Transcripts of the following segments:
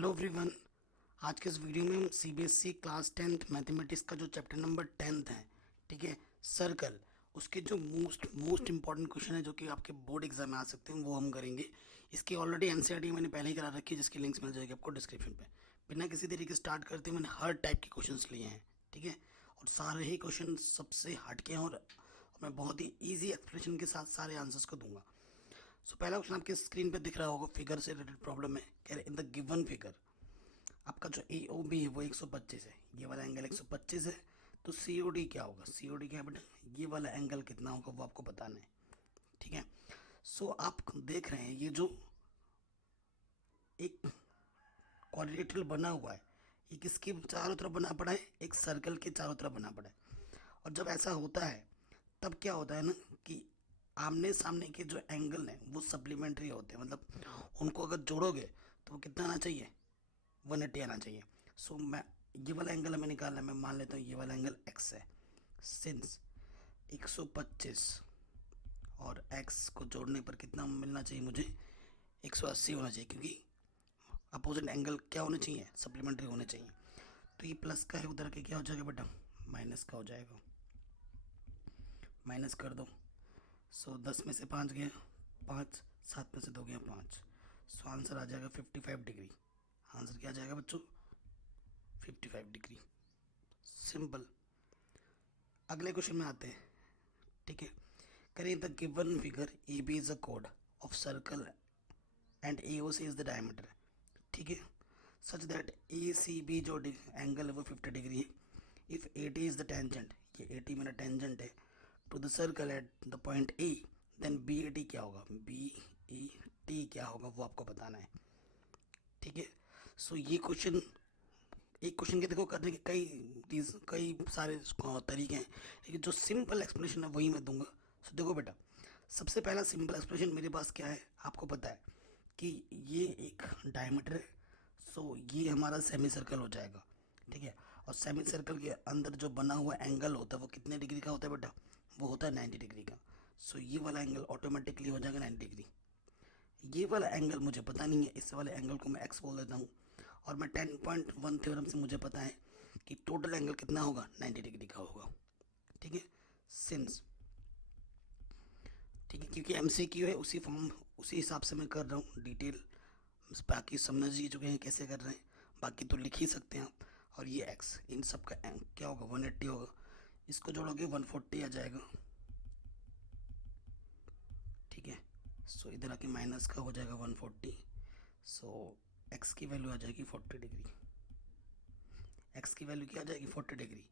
Hello everyone. आज के इस वीडियो में हम सीबीएसई क्लास 10th मैथमेटिक्स का जो चैप्टर नंबर 10th है, ठीक है, सर्कल, उसके जो मोस्ट इंपॉर्टेंट क्वेश्चन है जो कि आपके बोर्ड एग्जाम में आ सकते हैं वो हम करेंगे। इसकी ऑलरेडी एनसीईआरटी मैंने पहले ही करा रखी है, जिसकी लिंक्स मिल जाएगी आपको डिस्क्रिप्शन पे। बिना किसी तरीके स्टार्ट करते मैंने हर टाइप के क्वेश्चन लिए हैं, ठीक है, और सारे ही क्वेश्चन सबसे हटके हैं और मैं बहुत ही ईजी एक्सप्लेनेशन के साथ सारे आंसर्स को दूंगा। सो पहला क्वेश्चन आपके स्क्रीन पे दिख रहा होगा, फिगर से रिलेटेड प्रॉब्लम है। कह रहे इन द गिवन फिगर आपका जो ए ओ बी है वो 125 है, ये वाला एंगल 125 है। तो सी ओ डी क्या होगा? सी ओ डी क्या है बेटा? ये वाला एंगल कितना होगा वो आपको बताना है, ठीक है। सो आप देख रहे हैं ये जो एक क्वाड्रिलेटरल बना हुआ है, ये किसके चारों तरफ बना पड़ा है? एक सर्कल के चारों तरफ बना पड़ा है। और जब ऐसा होता है तब क्या होता है ना कि आमने सामने के जो एंगल हैं वो सप्लीमेंट्री होते हैं, मतलब उनको अगर जोड़ोगे तो वो कितना आना चाहिए? 180 आना चाहिए। सो मैं ये वाला एंगल हमें निकालना है, मैं मान लेता हूँ ये वाला एंगल x है। सिंस 125 और x को जोड़ने पर कितना मिलना चाहिए मुझे? 180 होना चाहिए, क्योंकि अपोजिट एंगल क्या होने चाहिए? सप्लीमेंट्री होने चाहिए। तो ये प्लस का है, उधर के क्या हो जाएगा बेटा? माइनस का हो जाएगा। माइनस कर दो। सो 10 में से 5 गया 5, 7 में से 2 गया 5। सो आंसर आ जाएगा 55 डिग्री। आंसर क्या आ जाएगा बच्चों? 55 डिग्री। सिंपल। अगले क्वेश्चन में आते हैं, ठीक है। करें the given figure A B is a कोड of circle and A O C is the diameter, ठीक है, such that A C B जो एंगल है वो 50 डिग्री है। If A T is the tangent, ये ए टी मेरा tangent है, to the circle at the point A, then B A T क्या होगा? बी ई टी क्या होगा वो आपको बताना है, ठीक है। सो ये क्वेश्चन, एक क्वेश्चन के देखो करने के कई सारे तरीके हैं, लेकिन जो सिंपल एक्सप्लेनेशन है वही मैं दूंगा। सो देखो बेटा, सबसे पहला सिंपल एक्सप्लेनेशन मेरे पास क्या है आपको पता है कि ये एक डायमीटर है। सो ये हमारा सेमी सर्कल हो जाएगा, ठीक है। और सेमी सर्कल के अंदर जो बना हुआ एंगल होता है वो कितने डिग्री का होता है बेटा? वो होता है 90 डिग्री का। सो ये वाला एंगल ऑटोमेटिकली हो जाएगा 90 डिग्री। ये वाला एंगल मुझे पता नहीं है, इस वाले एंगल को मैं एक्स बोल देता हूँ। और मैं 10.1 थ्योरम से मुझे पता है कि टोटल एंगल कितना होगा? 90 डिग्री का होगा, ठीक है। सिंस, ठीक है, क्योंकि एमसीक्यू है उसी फॉर्म उसी हिसाब से मैं कर रहा हूँ डिटेल। बाकी समझ ही चुके हैं कैसे कर रहे हैं, बाकी तो लिख ही सकते हैं आप। और ये एक्स, इन सब का क्या होगा? 180 होगा। इसको जोड़ोगे 140 आ जाएगा, ठीक है। सो इधर आके माइनस का हो जाएगा 140। सो एक्स की वैल्यू आ जाएगी 40 डिग्री। एक्स की वैल्यू क्या आ जाएगी? 40 डिग्री।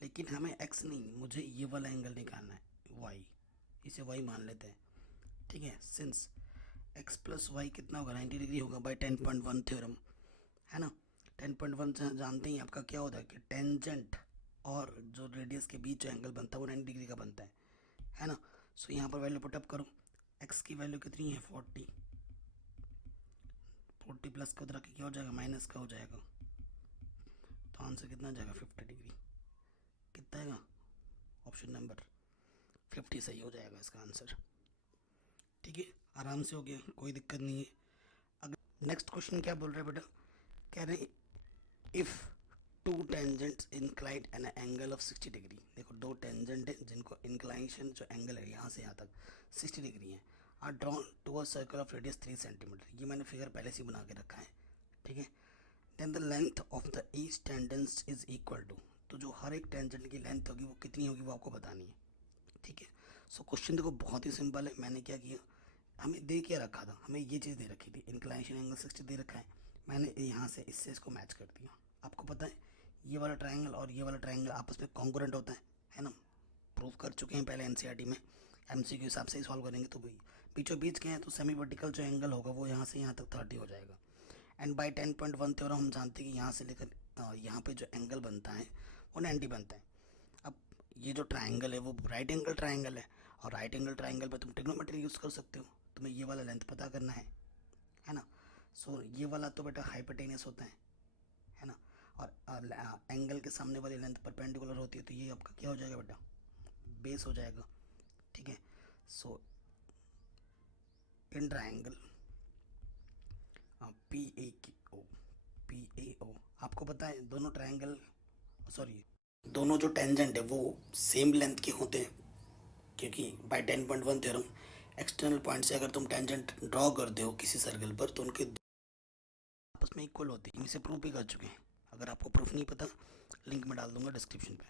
लेकिन हमें एक्स नहीं, मुझे ये वाला एंगल निकालना है, वाई। इसे वाई मान लेते हैं, ठीक है। सिंस एक्स प्लस वाई कितना होगा? 90 डिग्री होगा बाई 10.1 थ्योरम, है ना। 10.1 जानते ही आपका क्या होता है कि टेंजेंट और जो रेडियस के बीच जो एंगल बनता है वो 90 डिग्री का बनता है ना। सो यहाँ पर वैल्यू पुटअप करो। एक्स की वैल्यू कितनी है? 40। 40 प्लस का उधर क्या हो जाएगा? माइनस का हो जाएगा। तो आंसर कितना आ जाएगा? 50 डिग्री। कितना आएगा? ऑप्शन नंबर 50 सही हो जाएगा इसका आंसर, ठीक है। आराम से हो गया, कोई दिक्कत नहीं है। अगर नेक्स्ट क्वेश्चन क्या बोल रहे हैं बेटा? कह रहे हैं if two tangents inclined an angle of 60 degree. देखो दो टेंजेंट है जिनको इंक्लाइनेशन जो एंगल है यहाँ से यहाँ तक 60 डिग्री है, are drawn to a circle of radius 3 centimetre. ये मैंने फिगर पहले से बना के रखा है, ठीक है। Then the length of the each tangent is equal to, तो जो हर एक टेंजेंट की लेंथ होगी वो कितनी होगी वो आपको बतानी है, ठीक है। सो क्वेश्चन देखो बहुत ही सिंपल है। मैंने क्या किया, हमें दे क्या रखा था? हमें ये चीज़ दे रखी थी, इंक्लाइनेशन एंगल 60 दे रखा है। मैंने यहाँ से इससे इसको मैच कर दिया। आपको पता है ये वाला ट्रायंगल और ये वाला ट्रायंगल आपस में कॉन्ग्रुएंट होता है ना। प्रूव कर चुके हैं पहले एनसीईआरटी में। एमसी के हिसाब से ही सॉल्व करेंगे तो भाई बीचों बीच के हैं, तो सेमी वर्टिकल जो एंगल होगा वो यहाँ से यहाँ तक 30 हो जाएगा। एंड बाई 10.1 थ्योरम हम जानते हैं कि यहाँ से लेकर यहाँ पे जो एंगल बनता है वो 90 बनता है। अब ये जो ट्रायंगल है वो राइट एंगल ट्रायंगल है, और राइट एंगल ट्रायंगल पे तुम ट्रिग्नोमेट्री यूज़ कर सकते हो। तुम्हें ये वाला लेंथ पता करना है ना। सो ये वाला तो बेटा हाइपोटेनियस होता है ना। और एंगल के सामने वाली लेंथ परपेंडिकुलर होती है, तो ये आपका क्या हो जाएगा बेटा? बेस हो जाएगा, ठीक है। So in triangle P A की ओ, आपको पता है दोनों ट्रायंगल, सॉरी, दोनों जो टेंजेंट है वो सेम लेंथ के होते हैं, क्योंकि बाय 10.1 थ्योरम एक्सटर्नल पॉइंट से अगर तुम टेंजेंट ड्रॉ करते हो किसी सर्कल पर तो उनके आपस में इक्वल होती है। हम इसे प्रूफ भी कर चुके हैं, अगर आपको प्रूफ नहीं पता लिंक में डाल दूंगा डिस्क्रिप्शन पे।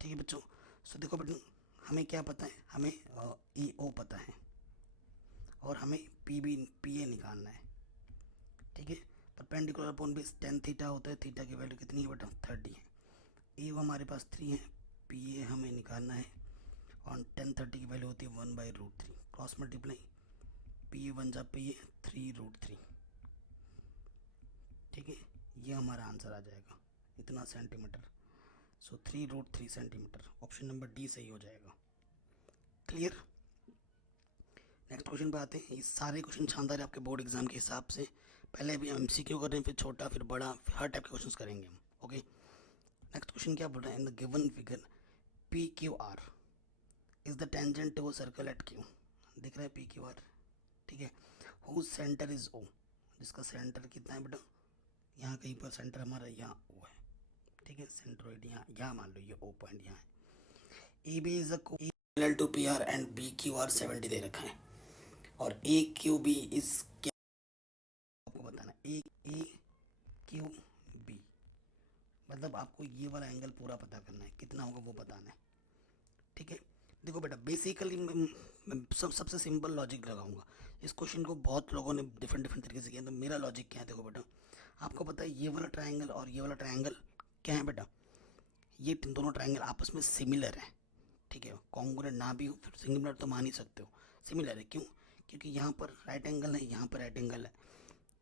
ठीक है बच्चों, सो देखो बच्चों, हमें क्या पता है, हमें ई ओ पता है और हमें पी ए निकालना है। ठीक है, perpendicular upon base tan theta होता है, थीटा की वैल्यू कितनी है बेटा 30 है। ए हमारे पास 3 है, पी ए हमें निकालना है और 10/30 की वैल्यू होती है 1/√3, क्रॉस मल्टीप्लाई पी ए 1 जा पी ए 3√3। ठीक है, ये हमारा आंसर आ जाएगा इतना सेंटीमीटर, सो 3√3 सेंटीमीटर। ऑप्शन नंबर डी सही हो जाएगा। क्लियर। नेक्स्ट क्वेश्चन पे आते हैं। ये सारे क्वेश्चन शानदार है आपके बोर्ड एग्जाम के हिसाब से। पहले भी हम MCQ कर रहे हैं, फिर छोटा, फिर बड़ा, फिर हर टाइप के क्वेश्चन करेंगे हम। ओके, नेक्स्ट क्वेश्चन क्या बोल रहा है, in the given figure PQR is the tangent to circle at Q। दिख रहा है PQR, ठीक है। हुज सेंटर इज O, जिसका सेंटर कितना है बेटा, यहाँ कहीं पर सेंटर हमारा यहाँ O है। ठीक है, सेंट्रोइड यहाँ मान लो ये O पॉइंट यहाँ है। AB is a equal to PR and BQR 70 दे रखा है और AQB इज क्या आपको बताना, AQB मतलब आपको ये वाला एंगल पूरा पता करना है, कितना होगा वो बताना है। ठीक है, देखो बेटा बेसिकली मैं सबसे सिंपल लॉजिक लगाऊंगा। इस क्वेश्चन को बहुत लोगों ने डिफरेंट तरीके से किया, तो मेरा लॉजिक क्या है, देखो बेटा आपको पता है ये वाला ट्रायंगल और ये वाला ट्रायंगल क्या है बेटा, ये दोनों ट्रायंगल आपस में सिमिलर है। ठीक है, कॉन्ग्रुएंट ना भी हो, सिमिलर तो मान ही सकते हो, सिमिलर है। क्यों, क्योंकि यहाँ पर राइट एंगल है, यहाँ पर राइट एंगल है,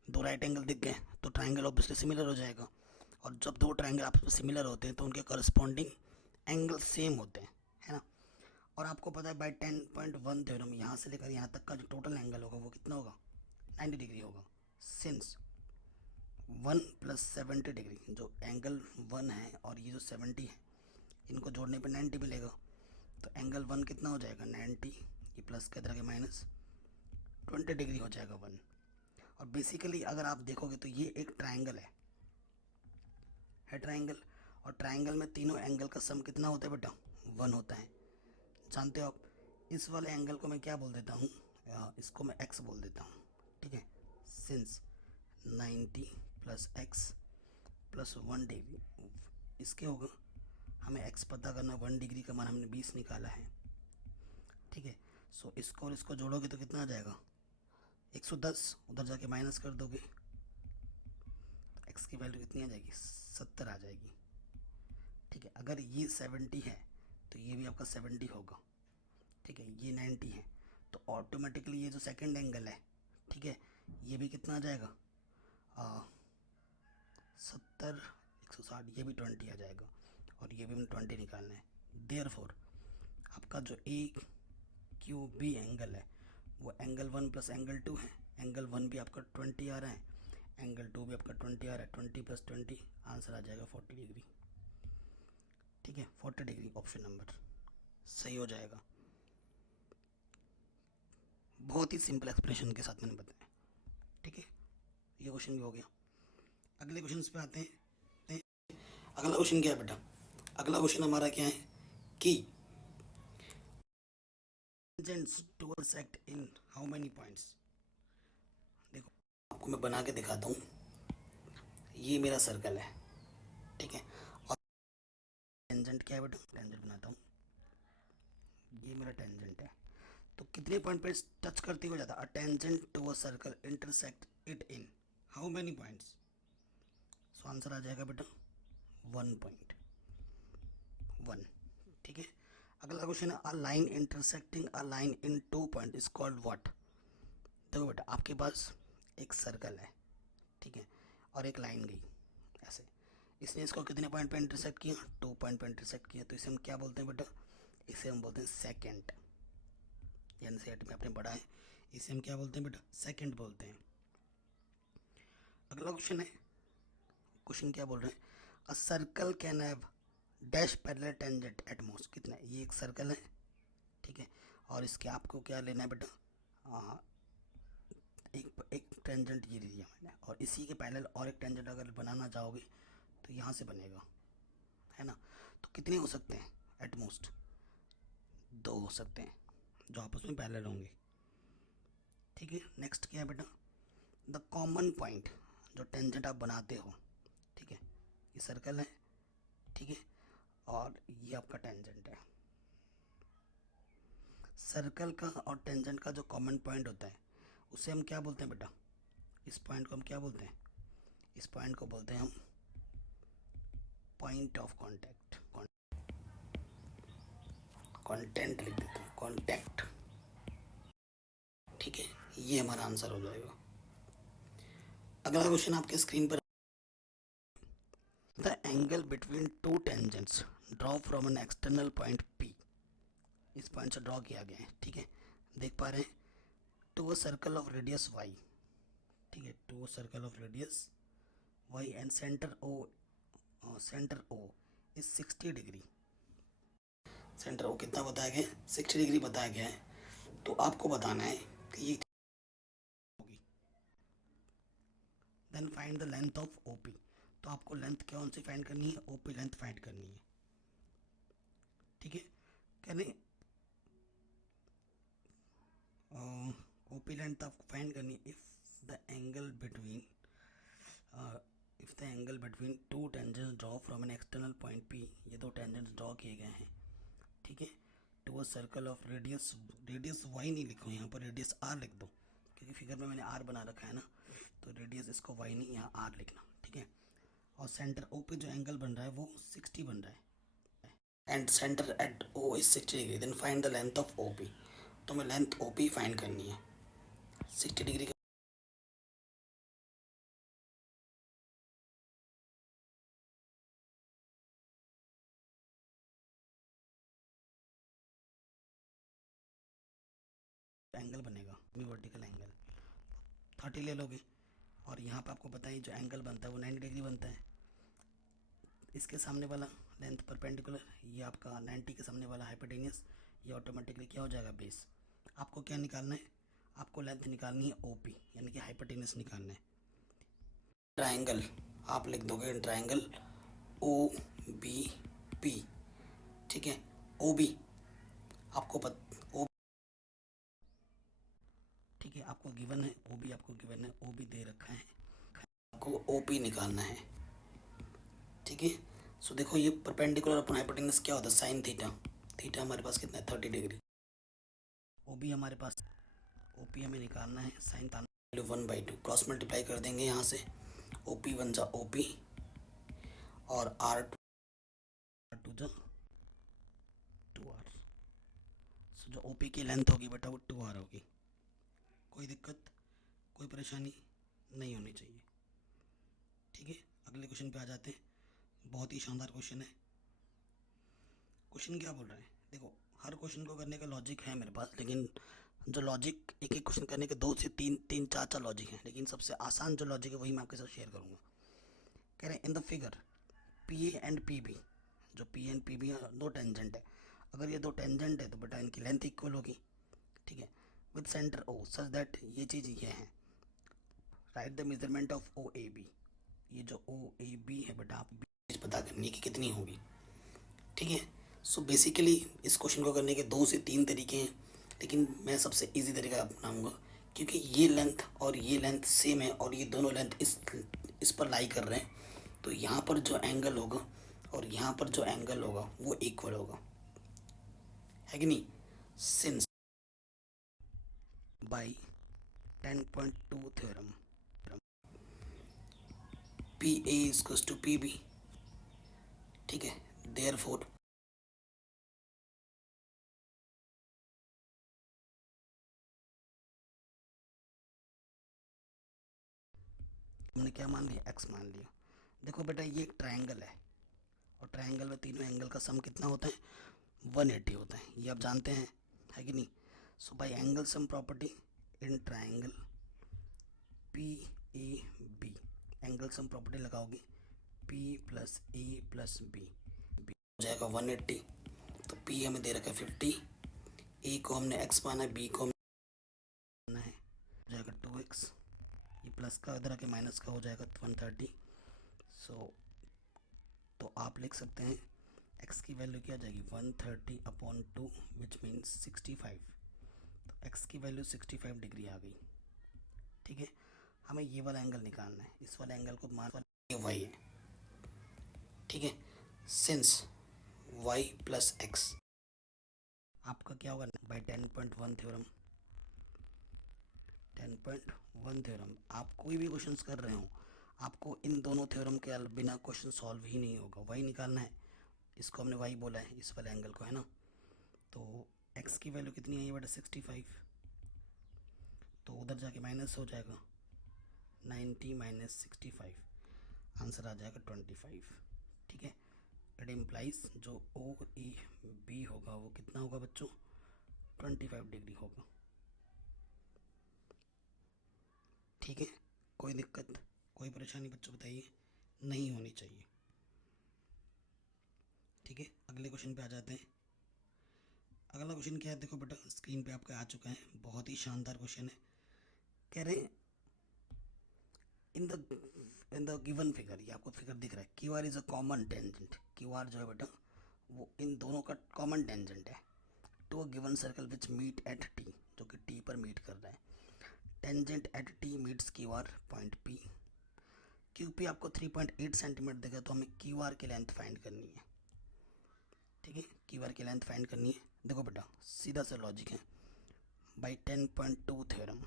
दो राइट एंगल दिख गए तो ट्रायंगल ऑब्वियसली सिमिलर हो जाएगा। और जब दो ट्रायंगल आपस में सिमिलर होते हैं तो उनके करस्पॉन्डिंग एंगल सेम होते हैं, है ना। और आपको पता है बाय 10.1 थ्योरम यहाँ से लेकर यहाँ तक का जो टोटल एंगल होगा वो कितना होगा, 90 डिग्री होगा। सिंस 1 + 70 डिग्री, जो एंगल 1 है और ये जो 70 है इनको जोड़ने पे 90 मिलेगा, तो एंगल 1 कितना हो जाएगा 90, ये प्लस के तरह के -20 डिग्री हो जाएगा 1। और बेसिकली अगर आप देखोगे तो ये एक ट्रायंगल है ट्रायंगल, और ट्रायंगल में तीनों एंगल का सम कितना होता है बेटा 1 होता है, जानते हो आप। इस वाले एंगल को मैं क्या बोल देता हूँ, इसको मैं x बोल देता हूँ। ठीक है, सिंस 90 + x + 1 डिग्री इसके होगा, हमें x पता करना, 1 डिग्री का मान हमने 20 निकाला है। ठीक है, सो इसको और इसको जोड़ोगे तो कितना आ जाएगा 110, उधर जाके माइनस कर दोगे तो x की वैल्यू कितनी आ जाएगी 70 आ जाएगी। ठीक है, अगर ये 70 है तो ये भी आपका 70 होगा। ठीक है, ये 90 है तो ऑटोमेटिकली ये जो सेकंड एंगल है, ठीक है, ये भी कितना आ जाएगा 70, 160, ये भी 20 आ जाएगा और ये भी हमें 20 निकालना है। देयरफॉर आपका जो AQB एंगल है वो एंगल 1 + एंगल 2 है। एंगल 1 भी आपका 20 आ रहा है, एंगल 2 भी आपका 20 आ रहा है, 20 + 20 आंसर आ जाएगा 40 डिग्री। ठीक है, 40 डिग्री ऑप्शन नंबर सही हो जाएगा। बहुत ही सिंपल एक्सप्रेशन के साथ मैंने बताया। ठीक है, ये क्वेश्चन भी हो गया। अगले क्वेश्चन पे आते हैं। अगला क्वेश्चन क्या है बेटा, अगला क्वेश्चन हमारा क्या है कि tangents to intersect in how many points। देखो आपको मैं बना के दिखाता हूँ, ये मेरा सर्कल है, ठीक है, और टेंजेंट क्या है बेटा, टेंजेंट बनाता हूँ, ये मेरा टेंजेंट है, तो कितने पॉइंट पे टच करती हो जाता है, tangent to a circle intersect it in how many points. So answer आ जाएगा बेटा 1.1। ठीक है, अगला क्वेश्चन है, a line intersecting a line in 2 point is called what. देखो बेटा आपके पास एक सर्कल है, ठीक है, और एक लाइन गई ऐसे, इसने इसको कितने पॉइंट पे इंटरसेक्ट किया, 2 पॉइंट पे इंटरसेक्ट किया, तो इसे हम क्या बोलते हैं बेटा, इसे हम बोलते हैं सेकेंड। एनसीईआरटी में आपने पढ़ा है, इसे हम क्या बोलते हैं बेटा, सेकेंड बोलते हैं। अगला क्वेश्चन है, क्वेश्चन क्या बोल रहे हैं, a circle can have dash parallel tangent at most. कितना है, ये एक सर्कल है, ठीक है, और इसके आपको क्या लेना है बेटा, एक टेंजेंट ये लिया मैंने, और इसी के पैरेलल और एक टेंजेंट अगर बनाना चाहोगे तो यहाँ से बनेगा, है ना। तो कितने हो सकते हैं, एट मोस्ट 2 हो सकते हैं जो आपस में पैरेलल होंगे, ठीक है। नेक्स्ट क्या है बेटा, द कॉमन पॉइंट, जो टेंजेंट आप बनाते हो, ठीक है। ये सर्कल है, ठीक है, और ये आपका टेंजेंट है। सर्कल का और टेंजेंट का जो कॉमन पॉइंट होता है उसे हम क्या बोलते हैं बेटा, इस पॉइंट को हम क्या बोलते हैं, इस पॉइंट को बोलते हैं हम पॉइंट ऑफ कॉन्टैक्ट, कॉन्टेंट लिख देते हैं, कॉन्टैक्ट, ठीक है। ये हमारा आंसर हो जाएगा। अगला क्वेश्चन आपके स्क्रीन पर, the angle between two tangents draw from an external point P, इस पॉइंट से ड्रॉ किया गया है, ठीक है। देख पा रहे हैं, to a circle of radius y, ठीक है, to a circle of radius y and centre O is 60 degree. Centre O कितना बताया गया है, 60 डिग्री बताया गया है। तो आपको बताना है कि ये होगी। Then find the length of OP, तो आपको लेंथ कौन सी फाइंड करनी है, OP लेंथ फाइंड करनी है, ठीक है। कहने OP लेंथ आपको फाइंड करनी है if the angle between two tangents draw from an external point P, ये दो टेंजेंट्स ड्रॉ किए गए हैं, ठीक है, to a circle of radius y नहीं लिखो, यहाँ पर रेडियस r लिख दो, क्योंकि फिगर में मैंने r बना रखा है ना, तो रेडियस इसको y नहीं, यहाँ r लिखना, ठीक है। और सेंटर O पे जो एंगल बन रहा है वो 60 बन रहा है, and centre at O is 60 degree. Then find the length of OP, तो हमें लेंथ OP फाइंड करनी है 60 डिग्री का। एंगल बनेगा वर्टिकल एंगल 30 ले लोगे, और यहाँ पे आपको पता है जो एंगल बनता है वो 90 डिग्री बनता है। इसके सामने वाला लेंथ परपेंडिकुलर, ये आपका 90 के सामने वाला हाइपोटेनियस, ये ऑटोमेटिकली क्या हो जाएगा, बेस। आपको क्या निकालना है, आपको लेंथ निकालनी है OP, यानी कि हाइपोटेनियस निकालना है। ट्रायंगल आप लिख दोगे, ट्रायंगल OBP, ठीक है। OB आपको ठीक है, आपको गिवन है OB, आपको गिवन है OB दे रखा है, आपको OP निकालना है, ठीक है। सो देखो ये परपेंडिकुलर अपॉन हाइपोटेन्यूज क्या होता है, साइन थीटा, थीटा हमारे पास कितना है 30 डिग्री। OB हमारे पास, OP हमें निकालना है साइन वैल्यू 1/2, क्रॉस मल्टीप्लाई कर देंगे यहाँ से, OP बन जा OP और R2 जा 2R। सो जो OP की लेंथ होगी बेटा वो 2R होगी। कोई दिक्कत, कोई परेशानी नहीं होनी चाहिए, ठीक है। अगले क्वेश्चन पे आ जाते हैं, बहुत ही शानदार क्वेश्चन है। क्वेश्चन क्या बोल रहा है, देखो हर क्वेश्चन को करने का लॉजिक है मेरे पास, लेकिन जो लॉजिक एक एक क्वेश्चन करने के 2 से 3 4 लॉजिक हैं, लेकिन सबसे आसान जो लॉजिक है वही मैं आपके साथ शेयर करूँगा। कह रहे हैं in the figure PA and PB, जो PA एंड PB दो टेंजेंट है, अगर ये दो टेंजेंट है तो बेटा इनकी लेंथ इक्वल होगी, ठीक है, with centre O such that ये चीज़ ये है। Right the measurement of OAB, ये जो OAB है बेटा आप चीज़ पता करनी है कि कितनी होगी, ठीक है। सो बेसिकली इस क्वेश्चन को करने के 2 से 3 तरीके हैं, लेकिन मैं सबसे इजी तरीका अपनाऊंगा, क्योंकि ये लेंथ और ये लेंथ सेम है और ये दोनों लेंथ इस पर लाई कर रहे हैं, तो यहाँ पर जो एंगल होगा और यहाँ पर जो एंगल होगा वो इक्वल होगा, है कि नहीं। Since by 10.2 theorem PA equals to PB, ठीक है। देयरफॉर हमने क्या मान लिया, x मान लिया। देखो बेटा ये एक ट्रायंगल है, और ट्रायंगल में तीनों एंगल का सम कितना होता है, 180 होता है, ये आप जानते हैं, है कि नहीं। So by angle sum property in triangle PAB, angle sum property लगाओगे P plus A plus B हो जाएगा 180। तो P हमें दे रखा है 50, A को हमने x माना है, B को माना है, हो जाएगा 2x, ये प्लस का इधर आके माइनस का हो जाएगा 130। सो तो आप लिख सकते हैं x की वैल्यू क्या आ जाएगी 130/2 विच मीन्स 65। तो x की वैल्यू 65 डिग्री आ गई। ठीक है, हमें ये वाला एंगल निकालना है, इस वाले एंगल को मान ये y है। ठीक है, सिंस y प्लस x आपका क्या होगा बाई 10.1 थ्योरम। 10.1 थ्योरम, आप कोई भी क्वेश्चंस कर रहे हो आपको इन दोनों थ्योरम के बिना क्वेश्चन सॉल्व ही नहीं होगा। y निकालना है, इसको हमने y बोला है, इस वाले एंगल को, है ना। तो x की वैल्यू कितनी आई बेटा 65, तो उधर जाके माइनस हो जाएगा 90 माइनस 65, आंसर आ जाएगा 25। ठीक है, इट इम्प्लाइज जो ओ ई बी होगा वो कितना होगा बच्चों 25 डिग्री होगा। ठीक है, कोई दिक्कत कोई परेशानी बच्चों बताइए, नहीं होनी चाहिए। ठीक है, अगले क्वेश्चन पे आ जाते हैं। अगला क्वेश्चन क्या है, देखो बेटा स्क्रीन पे आपके आ चुका है, बहुत ही शानदार क्वेश्चन है। कह रहे हैं इन द गिवन फिगर, ये आपको फिगर दिख रहा है, Q R is a common tangent. Q R जो है बेटा वो इन दोनों का कॉमन टेंजेंट है to a given circle which meet at T, जो कि टी पर मीट कर रहा है। Tangent at T meets Q R point P. Q P आपको 3.8 सेंटीमीटर देगा, तो हमें क्यू आर की लेंथ फाइंड करनी है। ठीक है, क्यू आर की लेंथ फाइंड करनी है। देखो बेटा सीधा सा लॉजिक है, बाई 10.2 थ्योरम।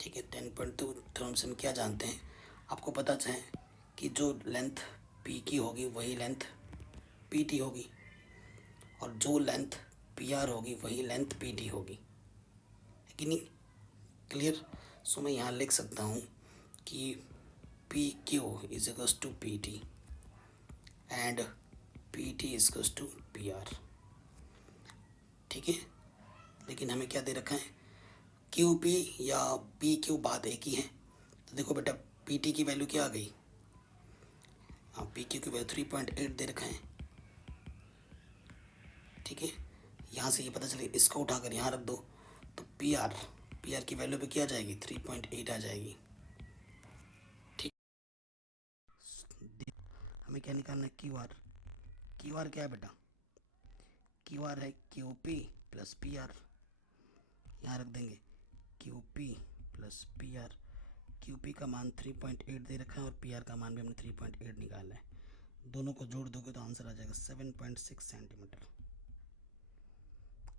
ठीक है, 10.2 थ्योरम से हम क्या जानते हैं, आपको पता है कि जो लेंथ पी की होगी वही लेंथ पी टी होगी, और जो लेंथ पी आर होगी वही लेंथ पी टी होगी, है कि नहीं। क्लियर। सो मैं यहाँ लिख सकता हूँ कि P Q is equals to P T and P T is equals to P R. ठीक है, लेकिन हमें क्या दे रखा है, क्यू पी या पी क्यू बात एक ही है। तो देखो बेटा पी टी की वैल्यू क्या आ गई, हाँ पी क्यू की वैल्यू 3.8 दे रखा है। ठीक है, यहाँ से ये पता चले, इसको उठाकर यहाँ रख दो तो पी आर की वैल्यू पे क्या आ जाएगी 3.8 आ जाएगी। ठीक, हमें क्या निकालना है क्यू आर। क्यू आर क्या है बेटा, क्यू आर है Q P plus P R, यहाँ रख देंगे Q P plus P R. Q P का मान 3.8 दे रखा है और पी आर का मान भी हमने 3.8 निकाला है, दोनों को जोड़ दोगे तो आंसर आ जाएगा 7.6 सेंटीमीटर।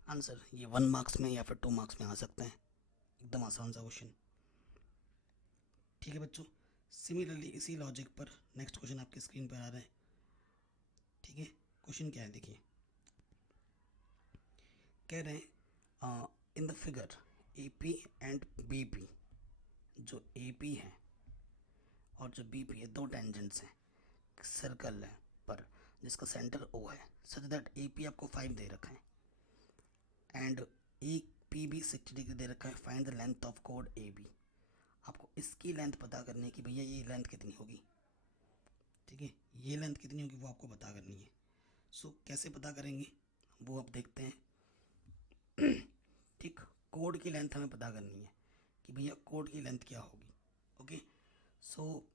आंसर ये 1 मार्क्स में या फिर 2 मार्क्स में आ सकता है, एकदम आसान सा क्वेश्चन। ठीक है बच्चों, सिमिलरली इसी लॉजिक पर नेक्स्ट क्वेश्चन आपकी स्क्रीन पर आ रहा है। ठीक है, क्वेश्चन क्या है देखिए, कह रहे हैं in the figure A P and B P, जो ए पी है और जो बी पी है दो टेंजेंट्स हैं सर्कल है पर जिसका सेंटर ओ है, सच दैट ए पी आपको 5 दे रखा है एंड ए पी भी 60 डिग्री दे रखा है। फाइंड द लेंथ ऑफ कोड ए बी। आपको इसकी लेंथ पता करनी है कि भैया ये लेंथ कितनी होगी। ठीक है, ये लेंथ कितनी होगी वो आपको पता करनी है। सो कैसे पता करेंगे वो आप देखते हैं। ठीक, कोड की लेंथ हमें पता करनी है कि भैया कोड की लेंथ क्या होगी। ओके, सो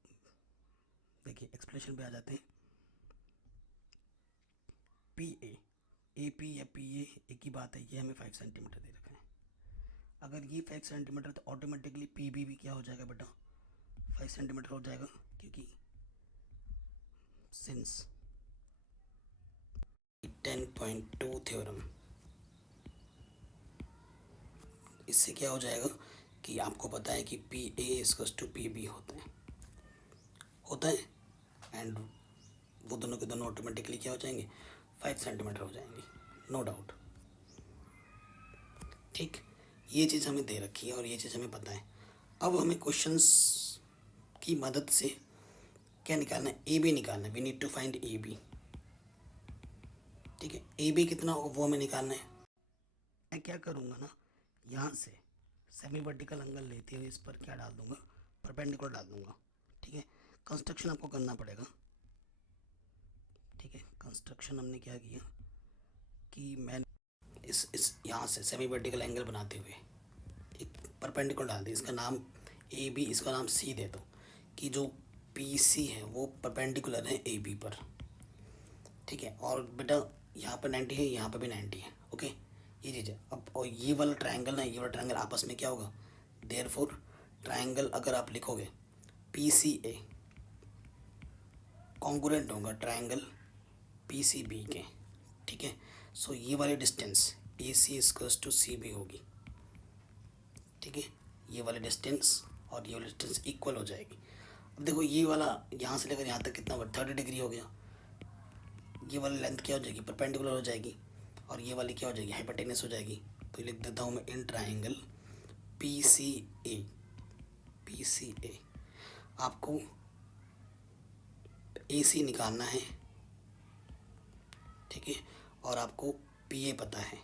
देखिए एक्सप्लेनेशन पे आ जाते हैं। पी ए पी या पी ए एक ही बात है, ये हमें 5 सेंटीमीटर दे रखा है। अगर ये 5 सेंटीमीटर तो ऑटोमेटिकली पी बी भी क्या हो जाएगा बेटा 5 सेंटीमीटर हो जाएगा, क्योंकि सिंस 10.2 थ्योरम, इससे क्या हो जाएगा कि आपको पता है कि P A equals to P B होता है एंड वो दोनों के दोनों ऑटोमेटिकली क्या हो जाएंगे 5 सेंटीमीटर हो जाएंगे, नो डाउट। ठीक, ये चीज़ हमें दे रखी है और ये चीज़ हमें पता है। अब हमें क्वेश्चंस की मदद से क्या निकालना है, ए बी निकालना है। We need to find A B. ठीक है, ए बी कितना होगा वो हमें निकालना है। मैं क्या करूँगा ना, यहाँ से सेमी वर्टिकल एंगल लेते हुए इस पर क्या डाल दूँगा परपेंडिकुलर डाल दूँगा। ठीक है, कंस्ट्रक्शन आपको करना पड़ेगा। ठीक है, कंस्ट्रक्शन हमने क्या किया कि मैं इस यहाँ से सेमी वर्टिकल एंगल बनाते हुए एक परपेंडिकुलर डाल दी, इसका नाम ए बी, इसका नाम सी दे दो कि जो पी सी है वो परपेंडिकुलर है ए बी पर, ठीक है। और बेटा यहाँ पर 90 है, यहाँ पर भी 90 है, ओके। ये चीज़ है। अब और ये वाला ट्रायंगल है, ये वाला ट्रायंगल आपस में क्या होगा, देयरफॉर ट्रायंगल अगर आप लिखोगे पी सी ए कॉन्ग्रुएंट होगा ट्रायंगल पी सी बी के, ठीक है। सो ये वाली distance A C equals to C B होगी, ठीक है। ये वाली डिस्टेंस और ये वाली डिस्टेंस इक्वल हो जाएगी। अब देखो ये वाला यहाँ से लेकर यहाँ तक कितना हुआ, 30 डिग्री हो गया। ये वाली लेंथ क्या हो जाएगी, परपेंडिकुलर हो जाएगी, और ये वाली क्या हो जाएगी, हाइपोटेनस हो जाएगी। तो ये लिख देता हूँ मैं, in triangle P C A, P C A आपको ए सी निकालना है, ठीक है। और आपको पी ए पता है।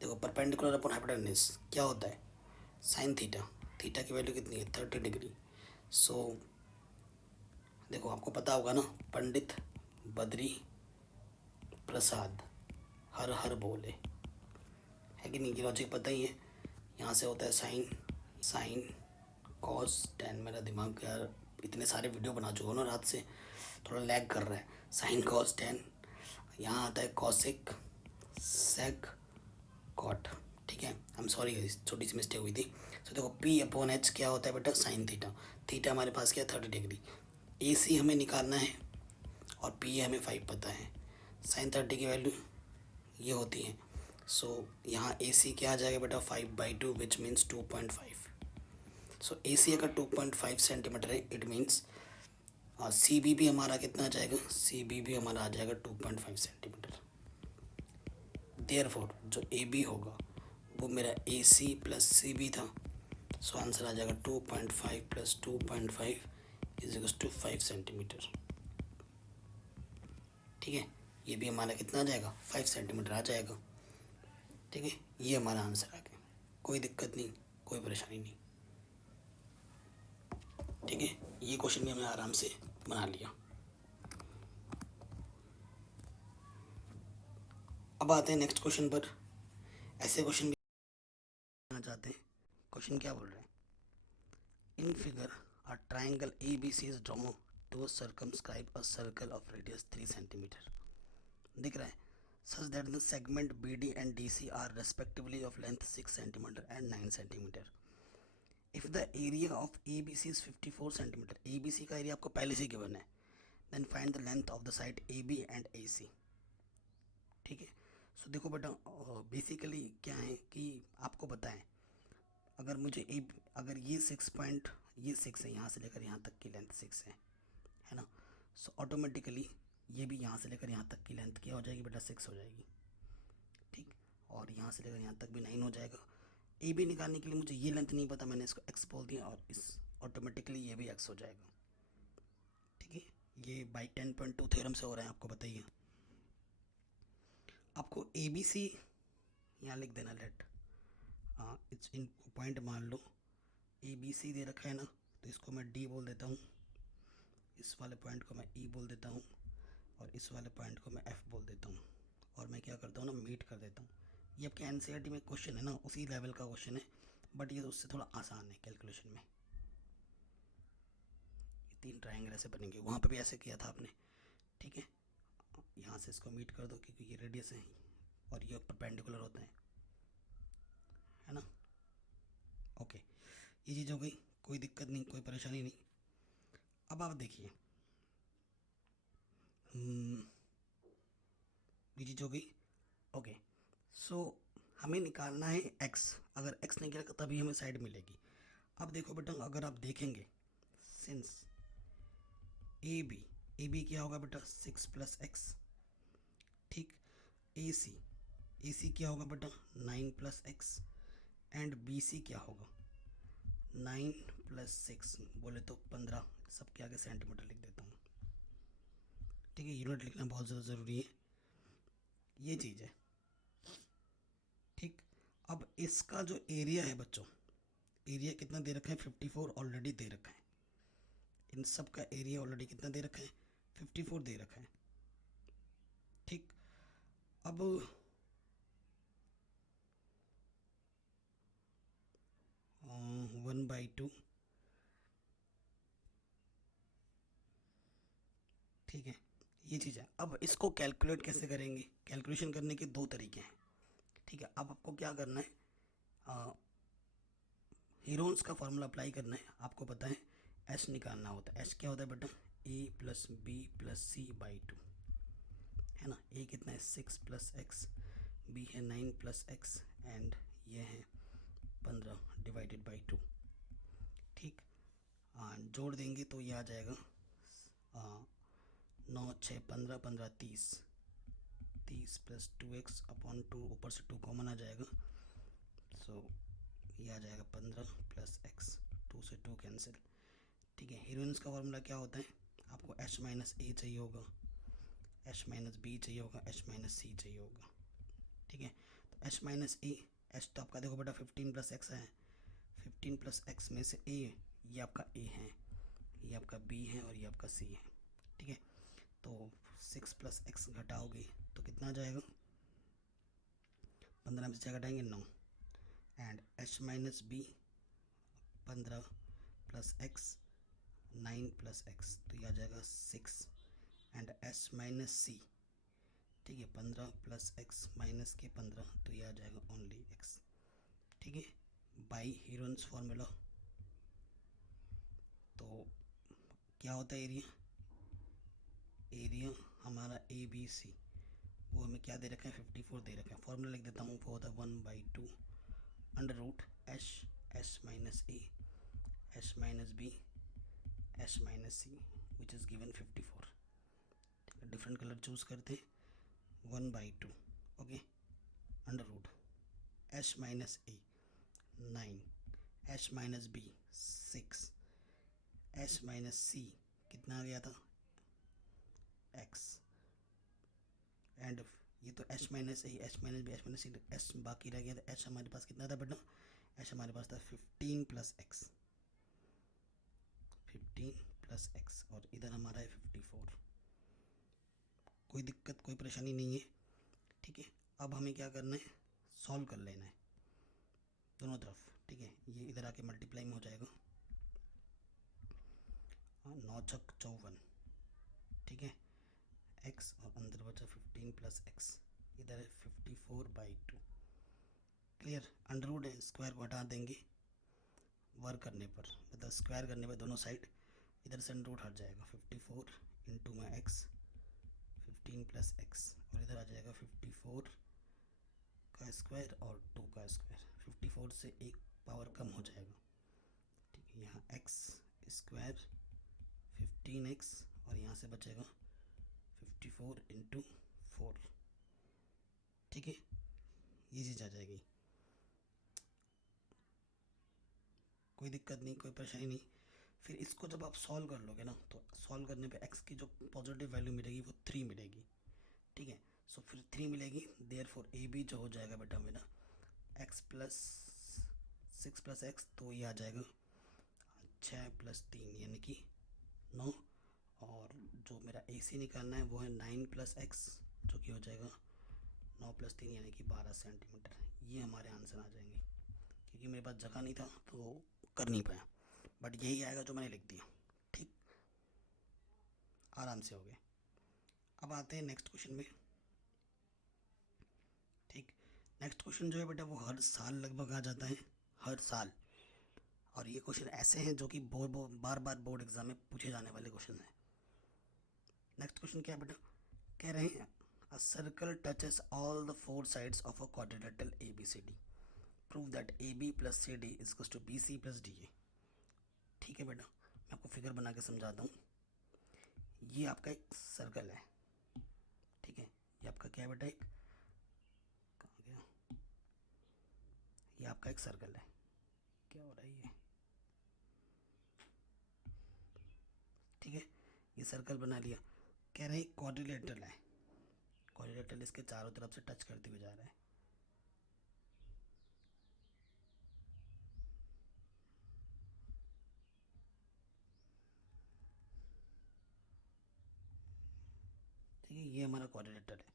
देखो परपेंडिकुलर अपॉन हाइपोटेनस क्या होता है, साइन थीटा, थीटा की वैल्यू कितनी है, 30 डिग्री। सो देखो आपको पता होगा ना, पंडित बद्री प्रसाद हर हर बोले, है कि नहीं, ये लॉजिक पता ही है। यहाँ से होता है साइन, साइन कॉस टेन, मेरा दिमाग यार इतने सारे वीडियो बना चुका हूँ ना रात से, थोड़ा लैग कर रहा है। साइन कॉस टेन, यहाँ आता है कॉसिक सेक कॉट, ठीक है। आई एम सॉरी, छोटी सी मिस्टेक हुई थी। तो देखो पी अपॉन एच क्या होता है बेटा, साइन थीटा, थीटा हमारे पास क्या है 30 डिग्री। ए सी हमें निकालना है और पी हमें 5 पता है। साइन 30 की वैल्यू ये होती है। सो यहाँ ए सी क्या आ जाएगा बेटा, 5/2 विच मीन्स 2.5। सो ए सी अगर 2.5 सेंटीमीटर है, इट मीन्स सी बी भी हमारा कितना आ जाएगा, सी बी भी हमारा आ जाएगा 2.5 सेंटीमीटर। देयरफॉर जो ए बी होगा वो मेरा ए सी प्लस सी बी था। सो आंसर आ जाएगा 2.5 plus 2.5 is equals to 5 centimetre, ठीक है। ये भी हमारा कितना आ जाएगा, 5 सेंटीमीटर आ जाएगा, ठीक है। ये हमारा आंसर आ गया, कोई दिक्कत नहीं, कोई परेशानी नहीं, ठीक है। ये क्वेश्चन भी हमने आराम से बना लिया। अब आते हैं नेक्स्ट क्वेश्चन पर। ऐसे क्वेश्चन भी बनाना चाहते हैं। क्वेश्चन क्या बोल रहे हैं, in figure a triangle A B C is drawn to circumscribe a circle of radius 3 centimetre, दिख रहा है, such that the segment BD and DC are respectively of length 6 centimeter and 9 centimeter. If the area of ABC is 54 centimeter, ABC का area आपको पहले से given है, then find the length of the side AB and AC, ठीक है। सो देखो बेटा basically क्या है कि आपको पता है, अगर मुझे अगर ये 6 पॉइंट, ये 6 है, यहाँ से लेकर यहाँ तक की लेंथ 6 है ना। सो ऑटोमेटिकली ये भी यहाँ से लेकर यहाँ तक की लेंथ क्या हो जाएगी बेटा, 6 हो जाएगी, ठीक। और यहाँ से लेकर यहाँ तक भी 9 हो जाएगा। ए बी निकालने के लिए मुझे ये लेंथ नहीं पता, मैंने इसको एक्स बोल दिया, और इस ऑटोमेटिकली ये भी एक्स हो जाएगा, ठीक है। ये बाई 10.2 थ्योरम से हो रहा है, आपको बताइए। आपको ए बी सी यहाँ लिख देना, लेट इट्स इन पॉइंट मान लो ए बी सी दे रखा है ना, तो इसको मैं डी बोल देता हूँ, इस वाले पॉइंट को मैं ई बोल देता हूँ, और इस वाले पॉइंट को मैं एफ बोल देता हूँ, और मैं क्या करता हूँ ना, मीट कर देता हूँ। ये आपके एनसीईआरटी में क्वेश्चन है ना, उसी लेवल का क्वेश्चन है, बट ये उससे थोड़ा आसान है कैलकुलेशन में। ये 3 ट्रायंगल ऐसे बनेंगे, वहाँ पे भी ऐसे किया था आपने, ठीक है। यहाँ से इसको मीट कर दो क्योंकि ये रेडियस है और ये परपेंडिकुलर होते हैं, है ना। ओके, ये चीज़ हो गई, कोई दिक्कत नहीं, कोई परेशानी नहीं। अब आप देखिए, ये चीज़ हो गई, ओके। सो हमें निकालना है x, अगर x निकलेगा तभी हमें साइड मिलेगी। अब देखो बेटा, अगर आप देखेंगे सिंस ए बी क्या होगा बेटा, 6 + x, ठीक। ए सी क्या होगा बेटा, 9 + x, एंड बी सी क्या होगा, 9 + 6 बोले तो 15, सबके आगे सेंटीमीटर लिख देता हूँ, ठीक है। यूनिट लिखना बहुत ज़्यादा ज़रूरी है, ये चीज़ है, ठीक। अब इसका जो एरिया है बच्चों, एरिया कितना दे रखा है, 54 ऑलरेडी दे रखा है। इन सब का एरिया ऑलरेडी कितना दे रखा है, 54 दे रखा है, ठीक। अब 1/2 ये चीज़ है। अब इसको कैलकुलेट कैसे करेंगे? कैलकुलेशन करने के दो तरीके हैं, ठीक है। अब आपको क्या करना है, हीरोन्स का फॉर्मूला अप्लाई करना है। आपको पता है एच निकालना होता है। एच क्या होता है बेटा? A plus b plus c by two, है ना। ए कितना है? 6 प्लस एक्स, बी है 9 प्लस एक्स, एंड ये है 15 डिवाइडेड बाई टू, ठीक। जोड़ देंगे तो ये आ जाएगा 9 6 15 15 30, 30 प्लस 2x अपॉन 2, ऊपर से 2 कॉमन आ जाएगा, सो ये आ जाएगा 15 प्लस एक्स, 2 से 2 कैंसिल, ठीक है। हीरोइंस का फॉर्मूला क्या होता है? आपको h माइनस ए चाहिए होगा, h माइनस बी चाहिए होगा, h माइनस सी चाहिए होगा, ठीक है। तो h माइनस ए, h तो आपका देखो बेटा 15 प्लस एक्स है, 15 प्लस एक्स में से a, ये आपका a है, ये आपका b है और ये आपका c है, ठीक है। तो 6 प्लस एक्स घटाओगे तो कितना आ जाएगा? 15 में से घटाएंगे 9, and h minus b 15 plus x 9 plus x, तो ये आ जाएगा 6, एंड h माइनस सी, ठीक है, 15 प्लस एक्स माइनस के 15, तो ये आ जाएगा ओनली x, ठीक है, बाई हीरोन्स फॉर्मूला। तो क्या होता है एरिया? एरिया हमारा ए बी सी, वो हमें क्या दे रखा है? 54 दे रखा है। फॉर्मूला लिख देता हूँ, वो होता है 1/2 under root h, h minus a, h minus b, h minus c, which is given 54, ठीक है। डिफरेंट कलर चूज करते, 1/2, okay, under root h minus a 9, h minus b 6, h minus c कितना आ गया था? x, एंड ये तो h minus a, h minus b, h minus c, h बाकी रह गया था। h हमारे पास कितना था बेटा? h हमारे पास था 15 प्लस एक्स, 15 प्लस एक्स, और इधर हमारा है 54। कोई दिक्कत, कोई परेशानी नहीं है, ठीक है। अब हमें क्या करना है? सॉल्व कर लेना है दोनों तरफ, ठीक है। ये इधर आके मल्टीप्लाई में हो जाएगा, 9 छक 54, ठीक है, x और अंदर बचा 15 प्लस एक्स, इधर है 54/2, क्लियर। अंडर रूट है, स्क्वायर को हटा देंगे वर्क करने पर, मतलब स्क्वायर करने पर दोनों साइड, इधर से अंडर रूट हट जाएगा, 54 इंटू में एक्स 15 प्लस एक्स, और इधर आ जाएगा 54 का स्क्वायर और 2 का स्क्वायर, 54 से एक पावर कम हो जाएगा, ठीक है। यहाँ एक्स स्क्वायर 15x, और यहाँ से बचेगा 54 इंटू 4, ठीक है। ये चीज़ आ जाएगी, कोई दिक्कत नहीं, कोई परेशानी नहीं। फिर इसको जब आप सॉल्व कर लोगे ना, तो सॉल्व करने पे x की जो पॉजिटिव वैल्यू मिलेगी वो 3 मिलेगी, ठीक है। सो फिर 3 मिलेगी, देयरफॉर ए बी जो हो जाएगा बेटा मेरा x प्लस 6 प्लस एक्स, तो ये आ जाएगा 6 प्लस 3 यानी कि 9, और जो मेरा ए सी निकालना है वो है 9 प्लस एक्स, जो कि हो जाएगा 9 प्लस 3 यानी कि 12 सेंटीमीटर। ये हमारे आंसर आ जाएंगे, क्योंकि मेरे पास जगह नहीं था तो कर नहीं पाया, बट यही आएगा जो मैंने लिख दिया, ठीक, आराम से हो गए। अब आते हैं नेक्स्ट क्वेश्चन में, ठीक। नेक्स्ट क्वेश्चन जो है बेटा वो हर साल लगभग आ जाता है, हर साल, और ये क्वेश्चन ऐसे हैं जो कि बार बार बोर्ड एग्जाम में पूछे जाने वाले क्वेश्चन हैं। नेक्स्ट क्वेश्चन क्या है बेटा? कह रहे हैं a circle touches all the 4 sides of a quadrilateral ABCD, prove that AB plus CD is equals to BC plus DA, ठीक है बेटा। मैं आपको फिगर बना के समझाता हूँ। ये आपका एक सर्कल है, ठीक है, ये आपका क्या है बेटा? एक, कहाँ गया? ये आपका एक सर्कल है, क्या हो रहा है ये, ठीक है, ये सर्कल बना लिया। कह रहे हैं क्वाड्रिलेटरल है, क्वाड्रिलेटरल इसके चारों तरफ से टच करते हुए जा रहा है, ठीक है, ये हमारा क्वाड्रिलेटरल है।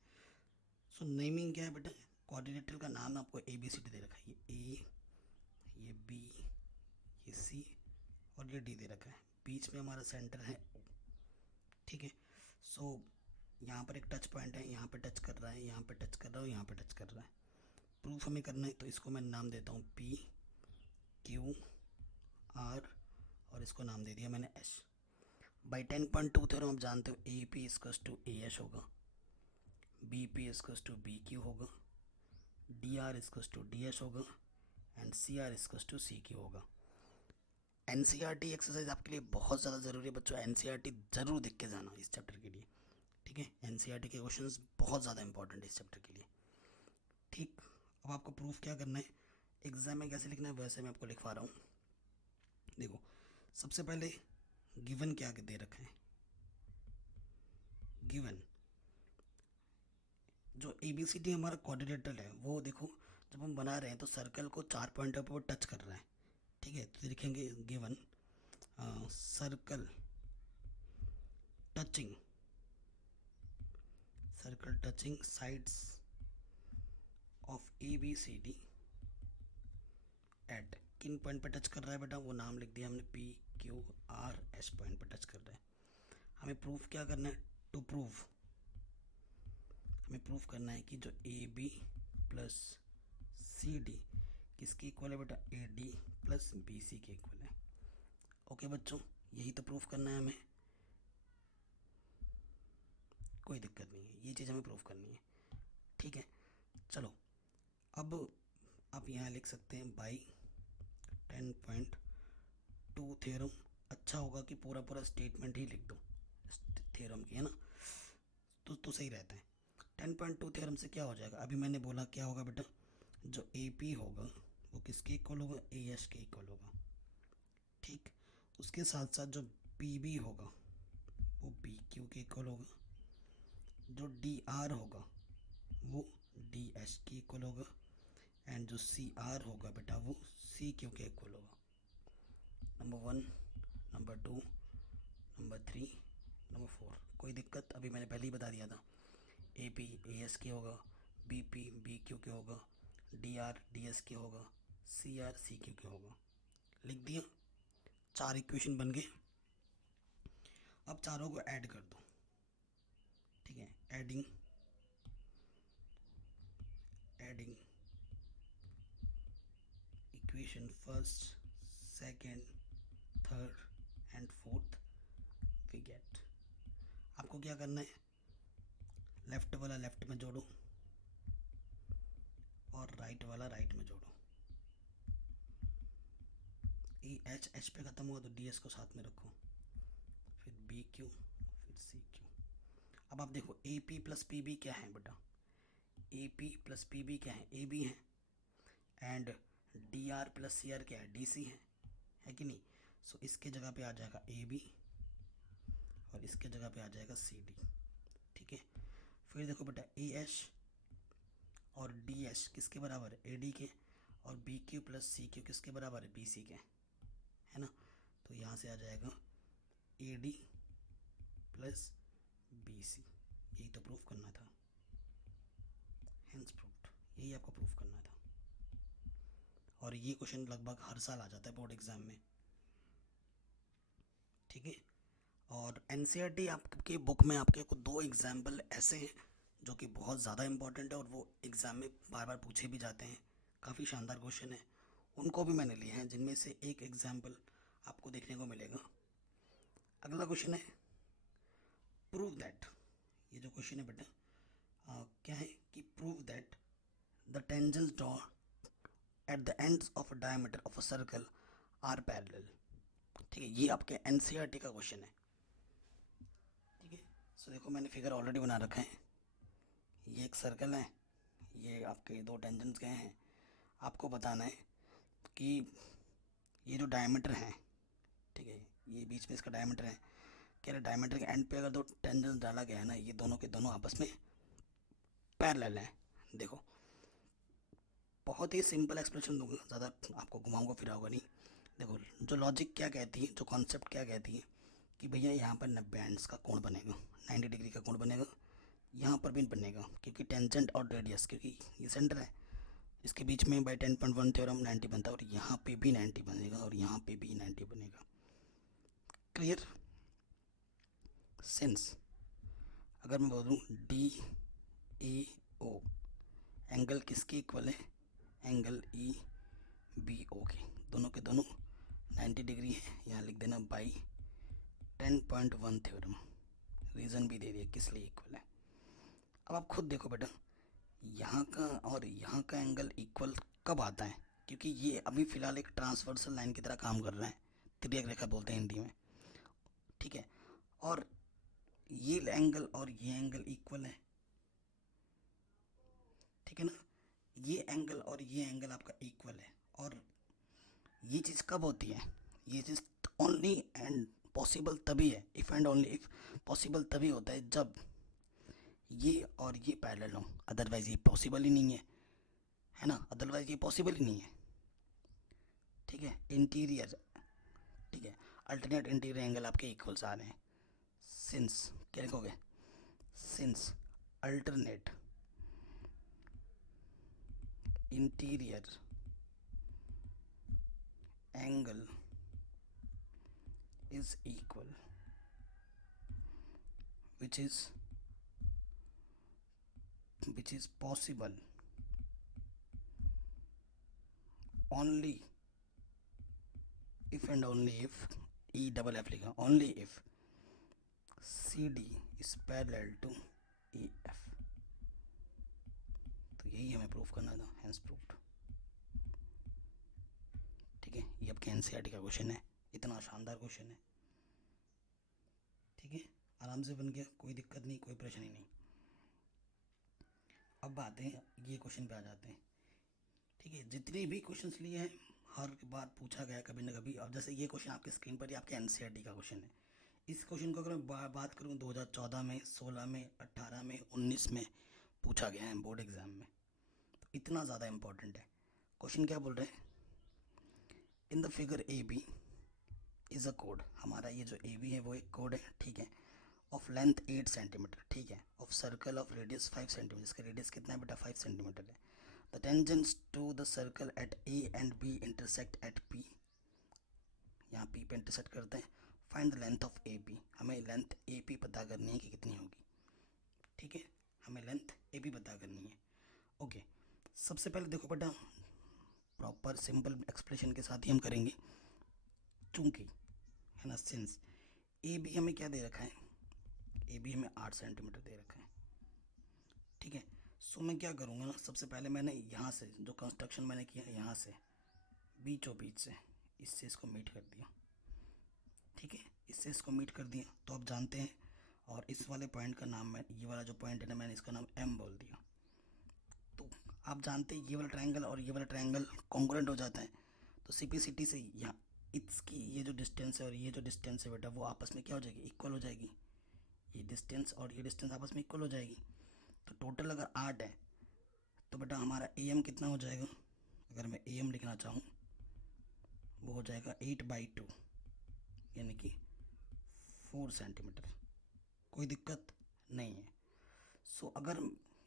सो नेमिंग क्या है बेटा? क्वाड्रिलेटरल का नाम आपको ABCD दे रखा है, ये A, ये B, ये C और ये D दे रखा है, बीच में हमारा सेंटर है O, ठीक है। सो यहाँ पर एक टच पॉइंट है, यहाँ पे टच कर रहा है, यहाँ पे टच कर रहा है, यहाँ पे टच कर रहा है। प्रूफ हमें करना है तो इसको मैं नाम देता हूँ पी क्यू आर और इसको नाम दे दिया मैंने एस। बाई 10.2 थ्योरम आप जानते हो ए पी इजकस टू ए एस होगा, बी पी इजकस टू बी क्यू होगा, डी आर इजकस टू डी एस होगा एंड सी आर इजकस टू सी क्यू होगा। NCERT exercise आपके लिए बहुत ज़्यादा ज़रूरी है बच्चों, एन सी आर टी ज़रूर देख के जाना इस चैप्टर के लिए, ठीक है। एन सी आर टी के क्वेश्चंस बहुत ज़्यादा इंपॉर्टेंट है इस चैप्टर के लिए, ठीक। अब आपको प्रूफ क्या करना है, एग्जाम में कैसे लिखना है वैसे मैं आपको लिखवा रहा हूँ। देखो सबसे पहले गिवन क्या दे रखा है, गिवन जो ए बी सी डी हमारा कोऑर्डिनेटर है वो देखो जब हम बना रहे हैं तो सर्कल को 4 पॉइंटों पर टच कर रहा है, ठीक है। तो लिखेंगे given circle touching sides of A B C D at किन पॉइंट पे टच कर रहा है बेटा, वो नाम लिख दिया हमने P Q R S point पे टच कर रहा है। हमें प्रूफ क्या करना है, टू प्रूव हमें प्रूफ करना है कि जो A B plus C D किसके इक्वल है बेटा, A D plus B C के इक्वल है। ओके बच्चों, यही तो प्रूफ करना है हमें, कोई दिक्कत नहीं है, ये चीज़ हमें प्रूफ करनी है, ठीक है। चलो अब आप यहाँ लिख सकते हैं बाई 10.2 थ्योरम। अच्छा होगा कि पूरा पूरा स्टेटमेंट ही लिख दो थ्योरम की, है ना, तो सही रहता है। 10.2 थ्योरम से क्या हो जाएगा, अभी मैंने बोला क्या होगा बेटा, जो ए पी होगा वो किसके इक्वल होगा, ए एस के इक्वल होगा, ठीक। उसके साथ साथ जो पी बी होगा वो बी क्यू के इक्वल होगा, जो डी आर होगा वो डी एस के इक्वल होगा एंड जो सी आर होगा बेटा वो सी क्यू के इक्वल होगा। नंबर 1, नंबर 2, नंबर 3, नंबर 4, कोई दिक्कत, अभी मैंने पहले ही बता दिया था। ए पी ए एस के होगा, बी पी बी क्यू के होगा, डी आर डी एस के होगा, सी आर सी क्यू के होगा। लिख दिया, 4 इक्वेशन बन गए। अब चारों को ऐड कर दो, ठीक है। Adding equation first, second, third and fourth we get. आपको क्या करना है, लेफ्ट वाला लेफ्ट में जोड़ो और राइट वाला राइट में जोड़ो। ई एच एच पे ख़त्म हुआ तो डी एस को साथ में रखो, फिर बी क्यू फिर सी क्यू। अब आप देखो A P plus P B क्या है बेटा, A P plus P B क्या है, ए बी है and D R plus C R क्या है, डी सी है कि नहीं। सो इसके जगह पे आ जाएगा ए बी और इसके जगह पे आ जाएगा सी डी, ठीक है। फिर देखो बेटा ए एच और डी एच किसके बराबर है, ए डी के, और B Q plus C Q किसके बराबर है, बी सी के, है ना। तो यहाँ से आ जाएगा A D plus B C, यही तो प्रूफ करना था, हेंस प्रूफ्ड, यही आपको प्रूफ करना था। और ये क्वेश्चन लगभग हर साल आ जाता है बोर्ड एग्जाम में, ठीक है। और एनसीईआरटी आपके बुक में आपके को 2 एग्जाम्पल ऐसे हैं जो कि बहुत ज़्यादा इंपॉर्टेंट है और वो एग्ज़ाम में बार बार पूछे भी जाते हैं, काफ़ी शानदार क्वेश्चन है, उनको भी मैंने लिए हैं, जिनमें से एक एग्जाम्पल आपको देखने को मिलेगा। अगला क्वेश्चन है प्रूव दैट, ये जो क्वेश्चन है बेटा क्या है कि prove that the tangents draw at the ends of a diameter of a circle are parallel, ठीक है। ये आपके एनसीईआरटी का क्वेश्चन है, ठीक है। सो देखो मैंने फिगर ऑलरेडी बना रखा है, ये एक सर्कल है, ये आपके 2 टेंजेंट्स गए हैं। आपको बताना है कि ये जो डायमीटर है, ठीक है, ये बीच में इसका डायमीटर है, कह रहे डायमीटर के एंड पे अगर 2 टेंजेंट्स डाला गया है ना, ये दोनों के दोनों आपस में पैरेलल हैं। देखो बहुत ही सिंपल एक्सप्लेनेशन दूंगा, ज़्यादा आपको घुमाऊंगा फिराऊंगा नहीं। देखो जो लॉजिक क्या कहती है, जो कॉन्सेप्ट क्या कहती है कि भैया यहाँ पर 90 एंड्स का कोण बनेगा, 90 डिग्री का कोण बनेगा, यहाँ पर भी बनेगा क्योंकि टेंजेंट और रेडियस, क्योंकि ये सेंटर है, इसके बीच में बाई 10.1 थ्योरम 90 बनता है और यहाँ पे भी 90 बनेगा और यहाँ पे भी 90 बनेगा। क्लियर, सिंस अगर मैं बोलूँ डी ए ओ, एंगल किसके इक्वल है, एंगल ई बी ओ के, दोनों के दोनों 90 डिग्री है। यहाँ लिख देना बाई 10.1 थ्योरम, रीज़न भी दे दिया किस लिए इक्वल है। अब आप खुद देखो बेटा, यहाँ का और यहाँ का एंगल इक्वल कब आता है, क्योंकि ये अभी फ़िलहाल एक ट्रांसवर्सल लाइन की तरह काम कर रहा है, तिर्यक रेखा बोलते हैं हिंदी में, ठीक है। और ये एंगल और ये एंगल इक्वल है, ठीक है ना, ये एंगल और ये एंगल आपका इक्वल है। और ये चीज़ कब होती है, ये चीज़ ओनली एंड पॉसिबल तभी है, if and only if possible तभी होता है जब ये और ये पैरेलल हो, अदरवाइज ये पॉसिबल ही नहीं है ना, अदरवाइज ये पॉसिबल ही नहीं है, ठीक है। इंटीरियर, ठीक है, अल्टरनेट इंटीरियर एंगल आपके इक्वल्स आ रहे हैं, सिंस क्या लिखोगे, since alternate interior angle is equal, which is possible only if and only if E double F लिखा, only if CD is parallel to EF। तो यही हमें प्रूफ करना था, हैंस प्रूफ्ड, ठीक है। ये आपके एनसीईआरटी का क्वेश्चन है, इतना शानदार क्वेश्चन है, ठीक है, आराम से बन गया, कोई दिक्कत नहीं, कोई परेशानी नहीं। अब आते हैं ये क्वेश्चन पे आ जाते हैं, ठीक है। जितने भी क्वेश्चंस लिए हैं हर बार पूछा गया कभी ना कभी। अब जैसे ये क्वेश्चन आपके स्क्रीन पर ही आपके एनसीईआरटी का क्वेश्चन है। इस क्वेश्चन को अगर मैं बात करूँ 2014 में, 16 में, 18 में, 19 में पूछा गया है बोर्ड एग्जाम में, तो इतना ज़्यादा इंपॉर्टेंट है। क्वेश्चन क्या बोल रहे हैं, in the figure A B is a कोड, हमारा ये जो ए बी है वो एक कोड है, ठीक है, ऑफ लेंथ 8 सेंटीमीटर, ठीक है, of circle of radius 5 centimetre, इसका रेडियस कितना है बेटा 5 सेंटीमीटर है। The tangents to the circle at A and B intersect at P, यहाँ पी पे इंटरसेक्ट करते हैं। Find the length of A P, हमें लेंथ ए पी पता करनी है कि कितनी होगी, ठीक है, हमें लेंथ ए पी पता करनी है। ओके, सबसे पहले देखो बेटा, प्रॉपर सिंपल एक्सप्रेशन के साथ ही हम करेंगे, चूँकि है ना, सिंस ए बी हमें क्या दे रखा है, ए बी हमें 8 सेंटीमीटर दे रखा है, ठीक है। सो मैं क्या करूँगा ना, सबसे पहले मैंने यहाँ से जो कंस्ट्रक्शन मैंने किया यहाँ से बीचों बीच से इससे इसको मीट कर दिया, ठीक है, इससे इसको मीट कर दिया। तो आप जानते हैं, और इस वाले पॉइंट का नाम, मैं ये वाला जो पॉइंट है ना, मैंने इसका नाम एम बोल दिया। तो आप जानते हैं ये वाला ट्रायंगल और ये वाला ट्रायंगल कॉन्ग्रुएंट हो जाता है, तो सिंपलिसिटी से यहाँ इसकी ये जो डिस्टेंस है और ये जो डिस्टेंस है बेटा वो आपस में क्या हो जाएगी, इक्वल हो जाएगी। ये डिस्टेंस और ये डिस्टेंस आपस में इक्वल हो जाएगी। तो टोटल अगर 8 है तो बेटा हमारा ए एम कितना हो जाएगा, अगर मैं ए एम लिखना चाहूँ वो हो जाएगा 8/2, यानी कि 4 सेंटीमीटर, कोई दिक्कत नहीं है। सो अगर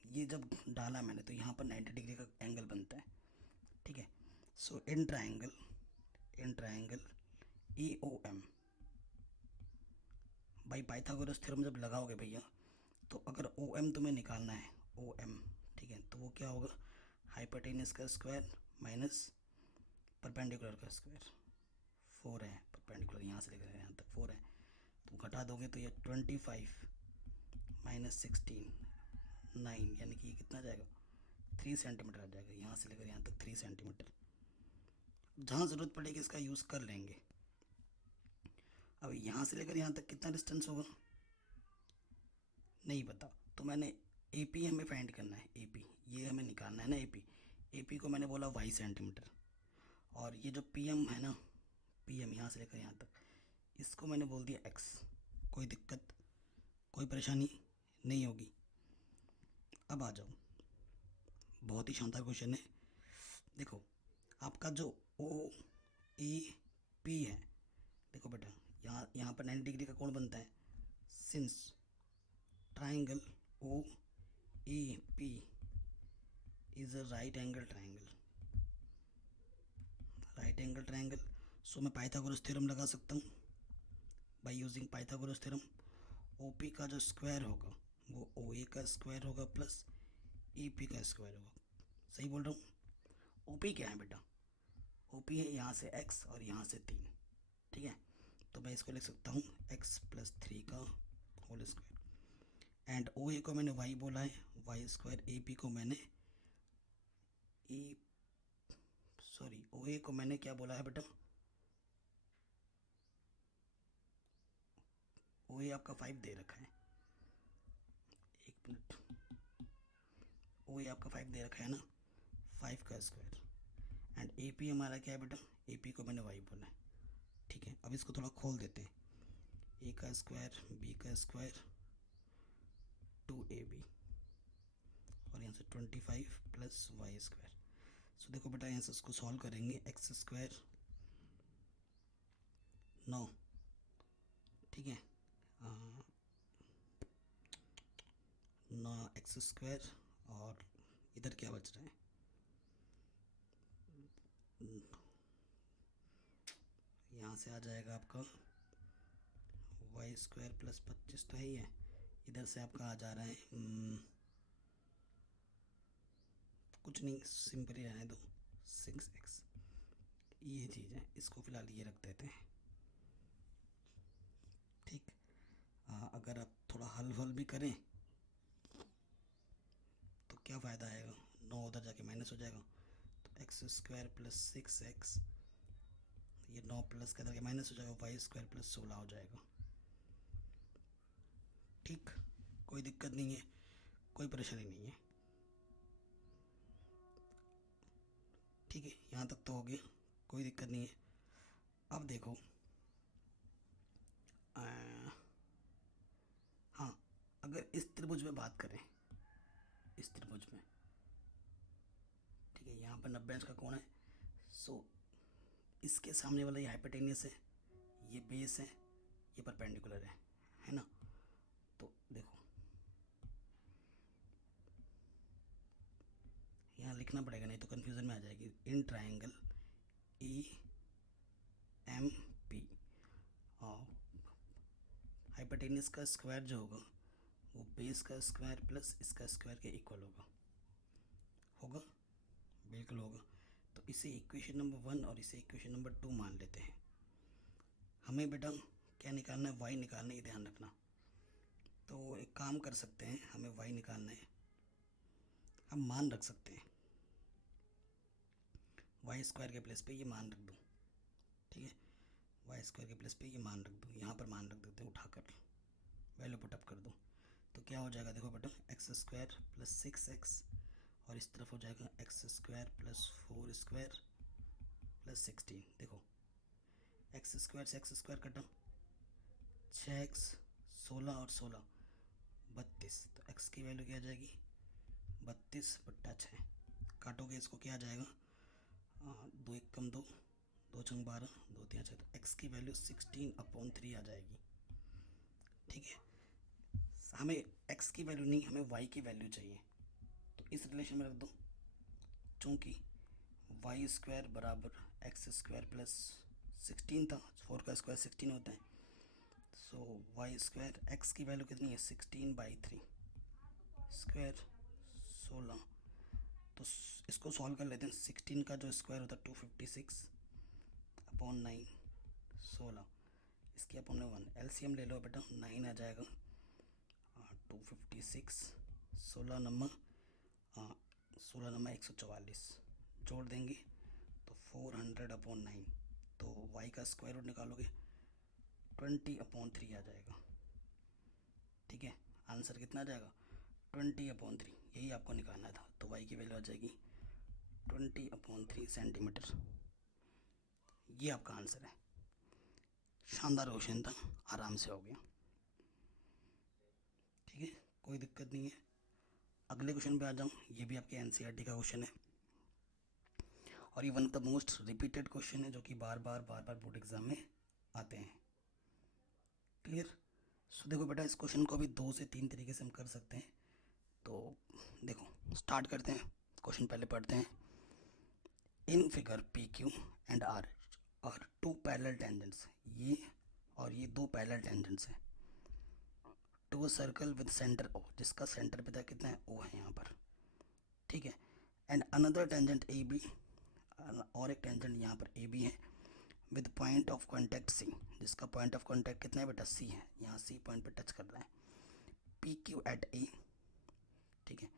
ये जब डाला मैंने तो यहाँ पर 90 डिग्री का एंगल बनता है, ठीक है। So in triangle A O M, भाई पाइथागोरस थ्योरम जब लगाओगे भैया, तो अगर ओ एम तुम्हें निकालना है, ओ एम, ठीक है, तो वो क्या होगा, हाइपोटेनस का स्क्वायर माइनस परपेंडिकुलर का स्क्वायर, 4 है परपेंडिकुलर, यहाँ से लेकर यहाँ तक 4 है, तो घटा दोगे तो ये 25 माइनस 16 9, यानी कि कितना जाएगा 3 सेंटीमीटर आ जाएगा, यहाँ से लेकर यहाँ तक 3 सेंटीमीटर। जहाँ ज़रूरत पड़ेगी इसका यूज़ कर लेंगे। अब यहाँ से लेकर यहाँ तक कितना डिस्टेंस होगा नहीं पता, तो मैंने ए पी हमें फाइंड करना है, ए पी ये हमें निकालना है ना, ए पी को मैंने बोला y सेंटीमीटर, और ये जो पी एम है ना, पी एम यहाँ से लेकर यहाँ तक, इसको मैंने बोल दिया x। कोई दिक्कत, कोई परेशानी नहीं होगी। अब आ जाओ, बहुत ही शानदार क्वेश्चन है। देखो आपका जो ओ ए पी है, देखो बेटा यहाँ पर 90 डिग्री का कोण बनता है, since triangle O A P is a right angle triangle. So मैं पाइथागोरस थ्योरम लगा सकता हूँ by using Pythagoras theorem. O P का जो स्क्वायर होगा वो ओ ए का स्क्वायर होगा प्लस ए पी का स्क्वायर होगा। सही बोल रहा हूँ? ओ पी क्या है बेटा? ओ पी है यहाँ से x और यहाँ से 3, ठीक है। तो मैं इसको लिख सकता हूँ x प्लस 3 का होल स्क्वायर। एंड ओ ए को मैंने y बोला है, वाई स्क्वायर। ए पी को मैंने ओ ए को मैंने क्या बोला है बेटा? ओ ए आपका 5 दे रखा है, एक मिनट। ओ ए आपका 5 दे रखा है ना, 5 का स्क्वायर। एंड ए पी हमारा क्या है बेटा? ए पी को मैंने y बोला है, ठीक है। अब इसको थोड़ा खोल देते हैं। ए का स्क्वायर, बी का स्क्वायर, 2ab, और यहाँ से 25 प्लस वाई स्क्वायर। सो देखो बेटा, यहाँ से इसको सॉल्व करेंगे। एक्स स्क्वायर 9, ठीक है, 9 एक्स स्क्वायर, और इधर क्या बच रहा है? यहाँ से आ जाएगा आपका वाई स्क्वायर प्लस 25 तो है ही है। इधर से आपका आ जा रहा है कुछ नहीं, सिंपल ही रहने दो, 6x। ये चीज़ है, इसको फिलहाल ये रख देते हैं, ठीक। अगर आप थोड़ा हल वल भी करें तो क्या फ़ायदा आएगा? 9 उधर जाके माइनस हो जाएगा, तो एक्स स्क्वायर प्लस 6x, ये 9 प्लस का जाके माइनस हो जाएगा, वाई स्क्वायर प्लस 16 हो जाएगा, ठीक। कोई दिक्कत नहीं है, कोई परेशानी नहीं है, ठीक है। यहाँ तक तो हो गया, कोई दिक्कत नहीं है। अब देखो, हाँ, अगर इस त्रिभुज में बात करें, इस त्रिभुज में, ठीक है, यहाँ पर 90 अंश का कोण है। सो इसके सामने वाला ये हाइपोटेनियस है, ये बेस है, ये परपेंडिकुलर है ना। तो देखो, यहाँ लिखना पड़ेगा, नहीं तो कंफ्यूजन में आ जाएगी। In triangle E M P, और हाइपोटेनियस का स्क्वायर जो होगा वो बेस का स्क्वायर प्लस इसका स्क्वायर के इक्वल होगा, बिल्कुल होगा। तो इसे इक्वेशन नंबर 1 और इसे इक्वेशन नंबर 2 मान लेते हैं। हमें बेटा क्या निकालना है? y निकालना है, ध्यान रखना। तो एक काम कर सकते हैं, हमें y निकालना है, हम मान रख सकते हैं, वाई स्क्वायर के प्लेस पे ये मान रख दूँ, ठीक है। वाई स्क्वायर के प्लेस पे ये मान रख दूँ, यहाँ पर मान रख देते हैं, उठाकर वैल्यू पुटअप कर दूँ। तो क्या हो जाएगा? देखो बेटा, एक्स स्क्वायर प्लस 6x, और इस तरफ हो जाएगा x square plus 4 square plus 16। देखो, एक्स स्क्वायर से एक्स स्क्वायर कटा, 6x, 16 और 16 32। तो x की वैल्यू क्या आ जाएगी? 32/6। काटोगे इसको, क्या आ जाएगा? 2 1 कम 2, 2 छंग 12, 2 3 6। तो x की वैल्यू 16/3 आ जाएगी, ठीक है। हमें x की वैल्यू नहीं, हमें y की वैल्यू चाहिए, तो इस रिलेशन में रख दो। चूँकि वाई स्क्वायर बराबर एक्स स्क्वायर प्लस 16 था, 4 का स्क्वायर 16 होता है। सो वाई स्क्वायर, एक्स की वैल्यू कितनी है? 16/3 स्क्वायर 16। तो इसको सॉल्व कर लेते हैं। 16 का जो स्क्वायर होता है 256/9, 16, इसकी अपन ने 1 एलसीएम ले लो बेटा, 9 आ जाएगा। 256, 16 नंबर 144, जोड़ देंगे तो 400/9। तो y का स्क्वायर रूट निकालोगे 20/3 आ जाएगा, ठीक है। आंसर कितना आ जाएगा? 20/3, यही आपको निकालना था। तो y की वैल्यू आ जाएगी 20/3 सेंटीमीटर। ये आपका आंसर है। शानदार क्वेश्चन था, आराम से हो गया, ठीक है, कोई दिक्कत नहीं है। अगले क्वेश्चन पे आ जाऊँ। ये भी आपके एनसीईआरटी का क्वेश्चन है, और ये one of the most repeated question है, जो कि बार बार बोर्ड एग्जाम में आते हैं। क्लियर? सो देखो बेटा, इस क्वेश्चन को भी 2 से 3 तरीके से हम कर सकते हैं। तो देखो, स्टार्ट करते हैं। क्वेश्चन पहले पढ़ते हैं। In figure P Q and R और 2 पैरेलल टेंजेंट्स, ये और ये 2 पैरेलल टेंजेंट्स हैं। To a circle with centre O, जिसका सेंटर पता कितना है, ओ है यहाँ पर, ठीक है। And another tangent A B, और एक टेंजेंट यहाँ पर ए बी है, with point of contact C, जिसका पॉइंट ऑफ कॉन्टैक्ट कितना है बेटा, सी है, यहाँ सी पॉइंट पे टच कर रहा है। पी क्यू एट ए, ठीक है,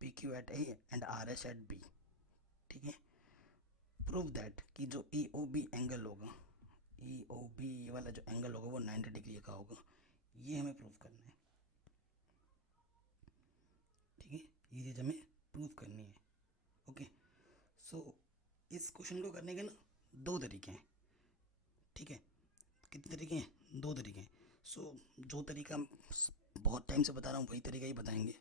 P Q at A and R S at B, ठीक है। प्रूव दैट कि जो ई ओ बी एंगल होगा, ई ओ बी वाला जो एंगल होगा वो 90 डिग्री का होगा, ये हमें प्रूव करना है, ठीक है, ये चीज़ हमें प्रूव करनी है। ओके, सो इस क्वेश्चन को करने के ना दो तरीके हैं, ठीक है। कितने तरीके हैं, दो तरीके हैं। सो जो तरीका बहुत टाइम से बता रहा हूँ वही तरीका ही बताएंगे,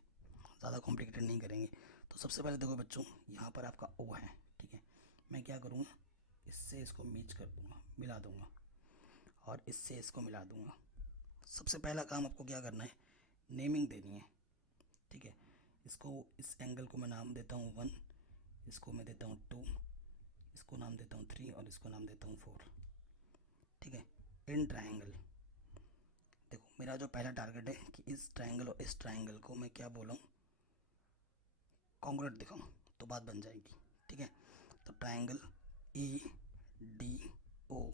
ज़्यादा कॉम्प्लिकेटेड नहीं करेंगे। तो सबसे पहले देखो बच्चों, यहाँ पर आपका ओ है, ठीक है, मैं क्या करूँगा, इससे इसको मीच कर दूँगा, मिला दूँगा, और इससे इसको मिला दूँगा। सबसे पहला काम आपको क्या करना है, नेमिंग देनी है, ठीक है। इसको, इस एंगल को मैं नाम देता हूँ 1, इसको मैं देता हूँ 2, इसको नाम देता हूँ 3, और इसको नाम देता हूँ 4, ठीक है। इन ट्रायंगल, देखो मेरा जो पहला टारगेट है कि इस ट्रायंगल और इस ट्रायंगल को मैं क्या बोलूँ, कॉन्ग्रुएंट दिखाऊँ, तो बात बन जाएगी, ठीक है। तो triangle E D O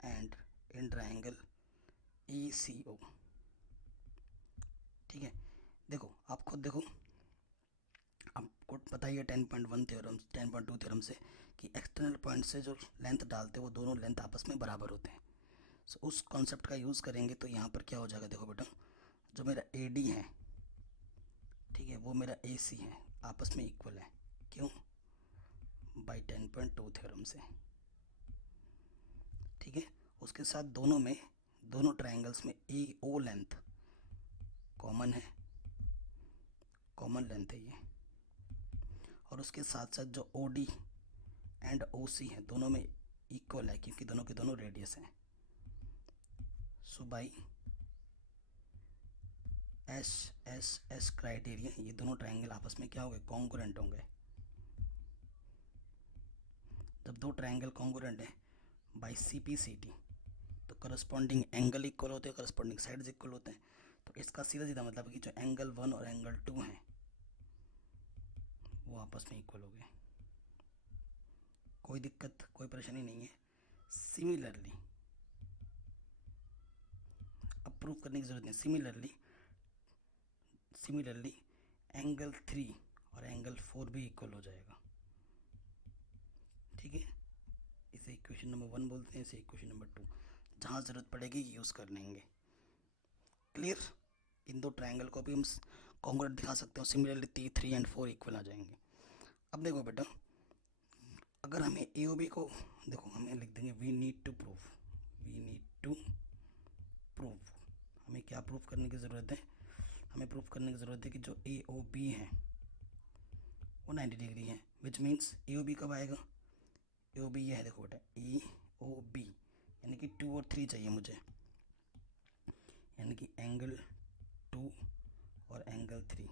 and in triangle E C O, ठीक है। देखो आप खुद देखो, आपको पता ही है 10.1 थ्योरम, 10.2 थ्योरम से कि एक्सटर्नल पॉइंट से जो लेंथ डालते हैं वो दोनों लेंथ आपस में बराबर होते हैं। सो उस कॉन्सेप्ट का यूज़ करेंगे तो यहाँ पर क्या हो जाएगा, देखो बेटा, जो मेरा ए डी है, ठीक है, वो मेरा ए सी है, आपस में इक्वल है, क्यों, बाई 10.2 थ्योरम से, ठीक है। उसके साथ दोनों में, दोनों ट्रायंगल्स में ए ओ लेंथ कॉमन है, कॉमन लेंथ है ये, और उसके साथ साथ जो ओ डी एंड ओ सी है दोनों में इक्वल है, क्योंकि दोनों के दोनों रेडियस हैं। So by S S S criteria, ये दोनों ट्रायंगल आपस में क्या होंगे, कॉन्ग्रुएंट होंगे। जब दो ट्रायंगल कॉन्ग्रुएंट है by C P C T, तो करस्पॉन्डिंग एंगल इक्वल होते हैं, करस्पॉन्डिंग साइड्स इक्वल होते हैं। तो इसका सीधा सीधा मतलब है कि जो एंगल 1 और एंगल 2 हैं वो आपस में इक्वल हो गए, कोई दिक्कत, कोई परेशानी नहीं है। सिमिलरली, अब प्रूव करने की जरूरत नहीं, सिमिलरली एंगल 3 और एंगल 4 भी इक्वल हो जाएगा, ठीक है। इसे इक्वेशन नंबर 1 बोलते हैं, इसे इक्वेशन नंबर 2, जहाँ ज़रूरत पड़ेगी यूज़ कर लेंगे। क्लियर, इन दो ट्रायंगल को भी हम कॉन्ग्रुएंट दिखा सकते हो, सिमिलरली 3 एंड 4 इक्वल आ जाएंगे। अब देखो बेटा, अगर हमें ए ओ बी को, देखो हमें लिख देंगे वी नीड टू प्रूव, हमें क्या प्रूव करने की ज़रूरत है, हमें प्रूव करने की ज़रूरत है कि जो ए ओ बी है वो 90 डिग्री है, which means A O B कब आएगा, ए ओ बी ये है, देखो बेटा ए ओ बी, यानी कि 2 और 3 चाहिए मुझे, यानी कि एंगल 2 और एंगल 3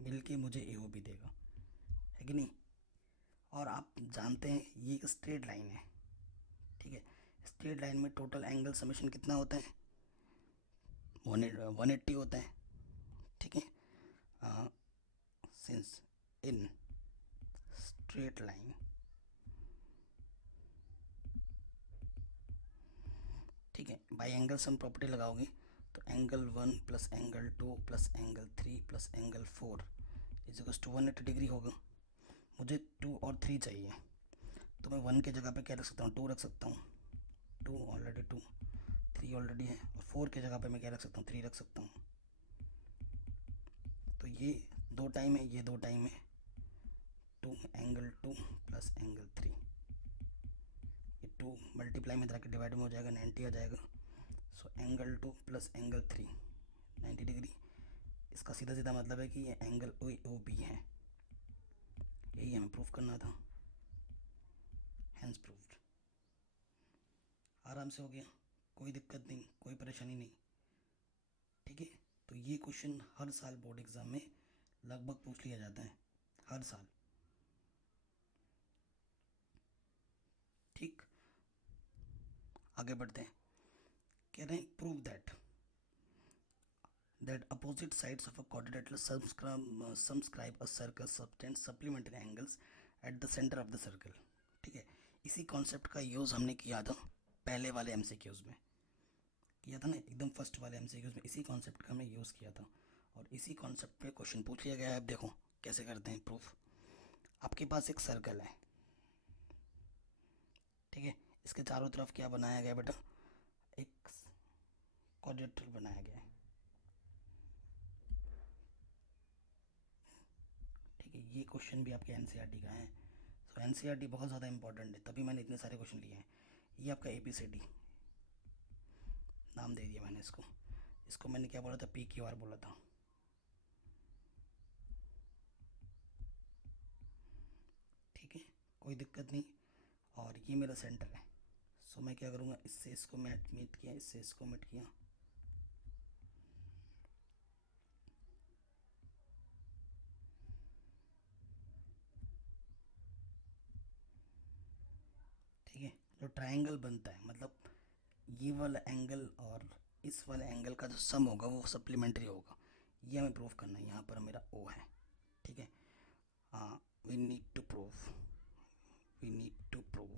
मिल के मुझे ए ओ बी देगा, है कि नहीं। और आप जानते हैं ये एक स्ट्रेट लाइन है, ठीक है। स्ट्रेट लाइन में टोटल एंगल समेशन कितना होता है, 180 होता है, ठीक है। सिंस इन स्ट्रेट लाइन, ठीक है, बाई एंगल सम प्रॉपर्टी लगाओगे तो angle 1 plus angle 2 plus angle 3 plus angle 4 is equals to 180 degree होगा। मुझे 2 और 3 चाहिए, तो मैं 1 की जगह पे क्या रख सकता हूँ, 2 रख सकता हूँ, 2 ऑलरेडी 2, 3 ऑलरेडी है, और 4 की जगह पे मैं क्या रख सकता हूँ, 3 रख सकता हूँ। तो ये 2 टाइम है, ये 2 टाइम है, 2 एंगल 2 प्लस एंगल 3, ये 2 मल्टीप्लाई में जाकर डिवाइड में हो जाएगा, 90 आ जाएगा। So angle 2 plus angle 3 90 degree, इसका सीधा सीधा मतलब है कि ये एंगल ओ बी है, यही हमें प्रूफ करना था, हैंस प्रूव्ड। आराम से हो गया, कोई दिक्कत नहीं, कोई परेशानी नहीं, ठीक है। तो ये क्वेश्चन हर साल बोर्ड एग्जाम में लगभग पूछ लिया जाता है, हर साल, ठीक। आगे बढ़ते हैं, कह रहे हैं prove that that opposite sides of a quadrilateral subscribe a circle subtend supplementary angles at the center of the circle. ठीक है, इसी कॉन्सेप्ट का यूज़ हमने किया था पहले वाले एमसीक्यूज़ में, किया था ना, एकदम फर्स्ट वाले एमसीक्यूज़ में इसी कॉन्सेप्ट का हमने यूज़ किया था, और इसी कॉन्सेप्ट पे क्वेश्चन पूछ लिया गया है। अब देखो कैसे करते हैं प्रूफ। आपके पास एक सर्कल है, ठीक है, इसके चारों तरफ क्या बनाया गया बेटा, एक क्वाड्रिलेटरल बनाया गया है, ठीक है। ये क्वेश्चन भी आपके एनसीईआरटी का है, सो एनसीईआरटी बहुत ज़्यादा इंपॉर्टेंट है, तभी मैंने इतने सारे क्वेश्चन लिए हैं। ये आपका ABCD नाम दे दिया मैंने इसको, इसको मैंने क्या बोला था, PQR बोला था, ठीक है, कोई दिक्कत नहीं। और ये मेरा सेंटर है, सो मैं क्या करूँगा, इससे इसको मीट किया, इससे इसको मीट किया, ठीक है। जो ट्रायंगल बनता है, मतलब ये वाला एंगल और इस वाले एंगल का जो सम होगा वो सप्लीमेंट्री होगा, ये हमें प्रूव करना है। यहाँ पर मेरा O है, ठीक है। वी नीड टू प्रूव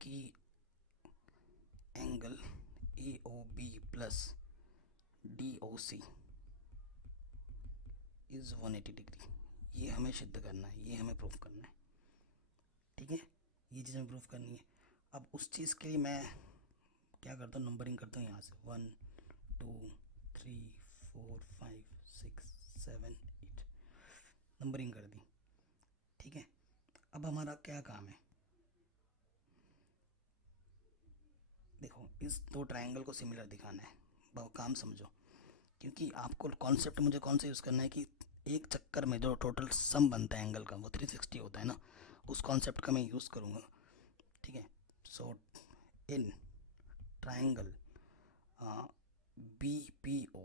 कि angle AOB plus DOC is 180 degree, ये हमें सिद्ध करना है, ये हमें प्रूफ करना है, ठीक है। ये चीज़ हमें प्रूफ करनी है। अब उस चीज़ के लिए मैं क्या करता हूँ, नंबरिंग करता हूँ यहाँ से 1 2 3 4 5 6 7 8 नंबरिंग कर दी, ठीक है। अब हमारा क्या काम है, देखो इस दो ट्रायंगल को सिमिलर दिखाना है, काम समझो, क्योंकि आपको कॉन्सेप्ट मुझे कौन सा यूज़ करना है कि एक चक्कर में जो टोटल सम बनता है एंगल का वो 360 होता है ना, उस कॉन्सेप्ट का मैं यूज़ करूँगा, ठीक है। So in triangle BPO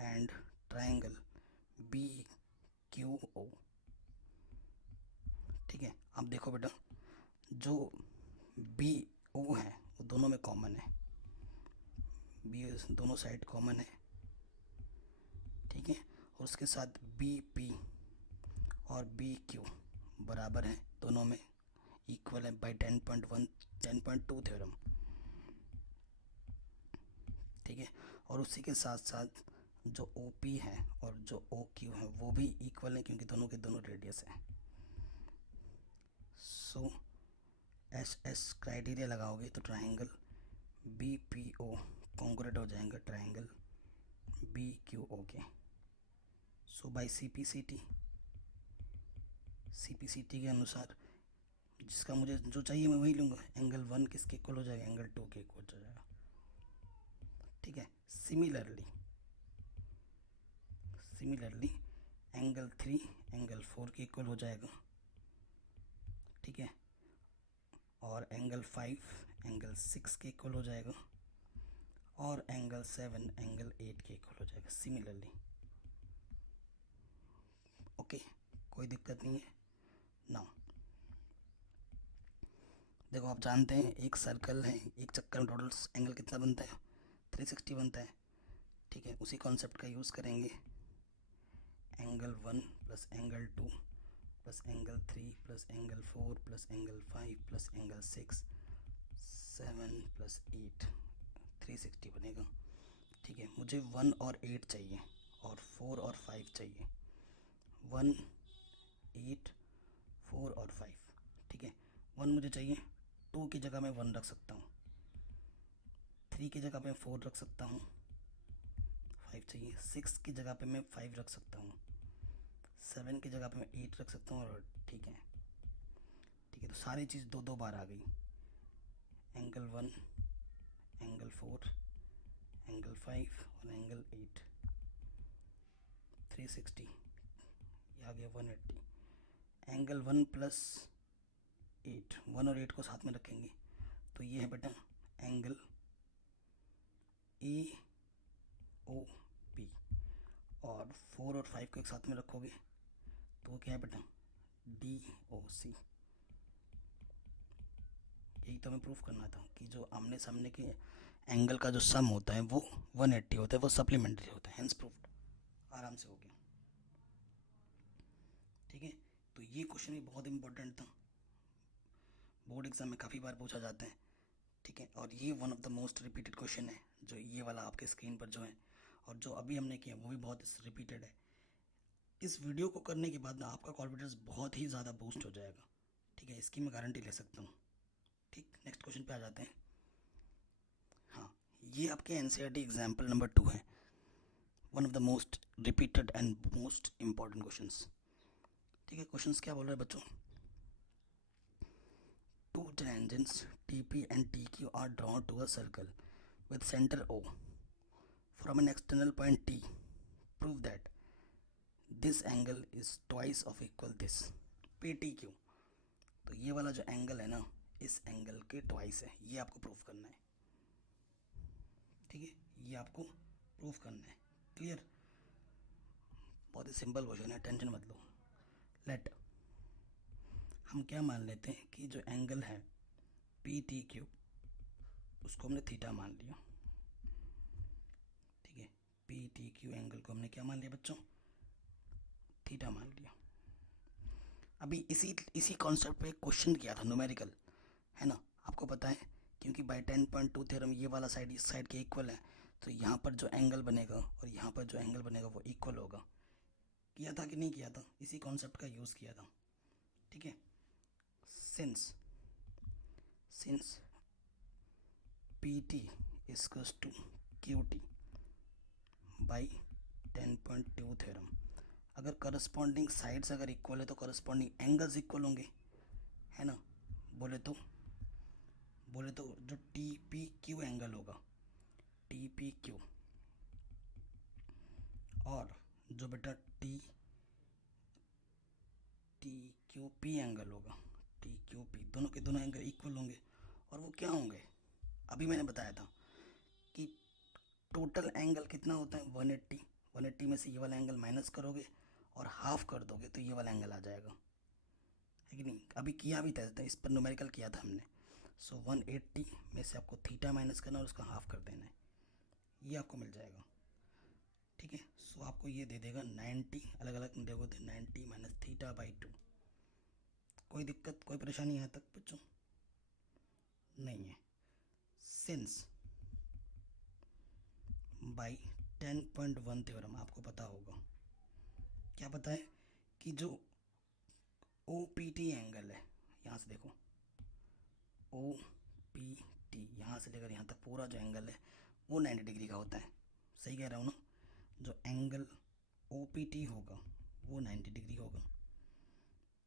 and triangle BQO, ठीक है। अब देखो बेटा, जो BO है वो दोनों में कॉमन है, बी दोनों साइड कॉमन है, ठीक है। और उसके साथ BP और BQ बराबर है, दोनों में इक्वल है बाई 10.2 थ्योरम, ठीक है। और उसी के साथ साथ जो OP है और जो OQ है वो भी इक्वल है, क्योंकि दोनों के दोनों रेडियस है। सो SS क्राइटेरिया लगाओगे तो ट्रायंगल BPO कॉन्ग्रुएंट हो जाएगा ट्रायंगल BQO के। सो बाय CPCT के अनुसार जिसका मुझे जो चाहिए मैं वही लूँगा, एंगल 1 किसके इक्वल हो जाएगा, एंगल 2 के इक्वल हो जाएगा, ठीक है। सिमिलरली एंगल 3 एंगल 4 के इक्वल हो जाएगा, ठीक है। और एंगल 5 एंगल 6 के इक्वल हो जाएगा, और एंगल 7 एंगल 8 के इक्वल हो जाएगा सिमिलरली, ओके, कोई दिक्कत नहीं है। नाउ देखो आप जानते हैं एक सर्कल है, एक चक्कर में टोटल एंगल कितना बनता है, 360 बनता है, ठीक है। उसी कॉन्सेप्ट का यूज़ करेंगे, angle 1 plus angle 2 plus angle 3 plus angle 4 plus angle 5 plus angle 6 7 plus 8 360 बनेगा, ठीक है। मुझे 1 और 8 चाहिए और 4 और 5 चाहिए, 1 8 4 और 5, ठीक है। 1 मुझे चाहिए, 2 की जगह मैं 1 रख सकता हूँ, 3 की जगह पे 4 रख सकता हूँ, 5 चाहिए, 6 की जगह पे मैं 5 रख सकता हूँ, 7 की जगह पे मैं 8 रख सकता हूँ, और ठीक है, ठीक है। तो सारी चीज़ दो दो बार आ गई, एंगल 1 एंगल 4 एंगल 5 और एंगल 8, 360 ये आ गया 180। एंगल 1 प्लस 8, 1 और 8 को साथ में रखेंगे तो ये है बेटा एंगल AOP, और 4 और 5 को एक साथ में रखोगे तो क्या है बेटा DOC, यही तो हमें प्रूफ करना था कि जो आमने सामने के एंगल का जो सम होता है वो 180 होता है, वो सप्लीमेंट्री होता है, हेंस प्रूफ्ड। आराम से हो गया। ठीक है, तो ये क्वेश्चन भी बहुत इंपॉर्टेंट था, बोर्ड एग्जाम में काफ़ी बार पूछा जाता है। ठीक है, और ये one of the most repeated question है, जो ये वाला आपके स्क्रीन पर जो है, और जो अभी हमने किया वो भी बहुत रिपीटेड है। इस वीडियो को करने के बाद ना आपका कॉन्फिडेंस बहुत ही ज़्यादा बूस्ट हो जाएगा। ठीक है, इसकी मैं गारंटी ले सकता हूँ। ठीक, नेक्स्ट क्वेश्चन पे आ जाते हैं। हाँ, ये आपके एनसीईआरटी एग्जाम्पल नंबर 2 है, one of the most repeated and most important questions. ठीक है, क्वेश्चंस क्या बोल रहे हैं बच्चों? To tangents TP and TQ are drawn to a circle with center O from an external point T. Prove that this angle is twice of equal this PTQ. तो ये वाला जो एंगल है ना, इस एंगल के ट्वाइस है, ये आपको प्रूफ करना है। ठीक है, ये आपको प्रूफ करना है। क्लियर? बहुत ही सिंपल क्वेश्चन है, टेंशन मत लो। लेट हम क्या मान लेते हैं कि जो एंगल है PTQ, उसको हमने थीटा मान लिया। ठीक है, PTQ एंगल को हमने क्या मान लिया बच्चों? थीटा मान लिया। अभी इसी कॉन्सेप्ट पे क्वेश्चन किया था, न्यूमेरिकल है ना, आपको पता है, क्योंकि बाय 10.2 थ्योरम ये वाला साइड इस साइड के इक्वल है, तो यहाँ पर जो एंगल बनेगा और यहाँ पर जो एंगल बनेगा वो इक्वल होगा। किया था कि नहीं किया था? इसी कॉन्सेप्ट का यूज़ किया था। ठीक है, since PT equals to QT by 10.2 theorem, अगर करस्पॉन्डिंग साइड्स अगर इक्वल है तो करस्पॉन्डिंग एंगल्स इक्वल होंगे, है ना। बोले तो जो TPQ एंगल होगा, TPQ, और जो बेटा TQP एंगल होगा, TQP, दोनों के दोनों एंगल इक्वल होंगे। और वो क्या होंगे? अभी मैंने बताया था कि टोटल एंगल कितना होता है? 180 में से ये वाला एंगल माइनस करोगे और हाफ कर दोगे तो ये वाला एंगल आ जाएगा, है कि नहीं? अभी किया भी था, इस पर न्यूमेरिकल किया था हमने। सो 180 में से आपको थीटा माइनस करना और उसका हाफ कर देना है, ये आपको मिल जाएगा। ठीक है, सो आपको ये दे देगा 90, अलग अलग देखो तो 90 माइनस थीटा बाई 2। कोई दिक्कत, कोई परेशानी यहाँ तक बच्चों नहीं है? सिंस बाई 10.1 थ्योरम आपको पता होगा, क्या पता है? कि जो OPT एंगल है, यहाँ से देखो OPT, यहाँ से लेकर यहाँ तक पूरा जो एंगल है वो 90 डिग्री का होता है। सही कह रहा हूँ ना? जो एंगल OPT होगा वो 90 डिग्री होगा।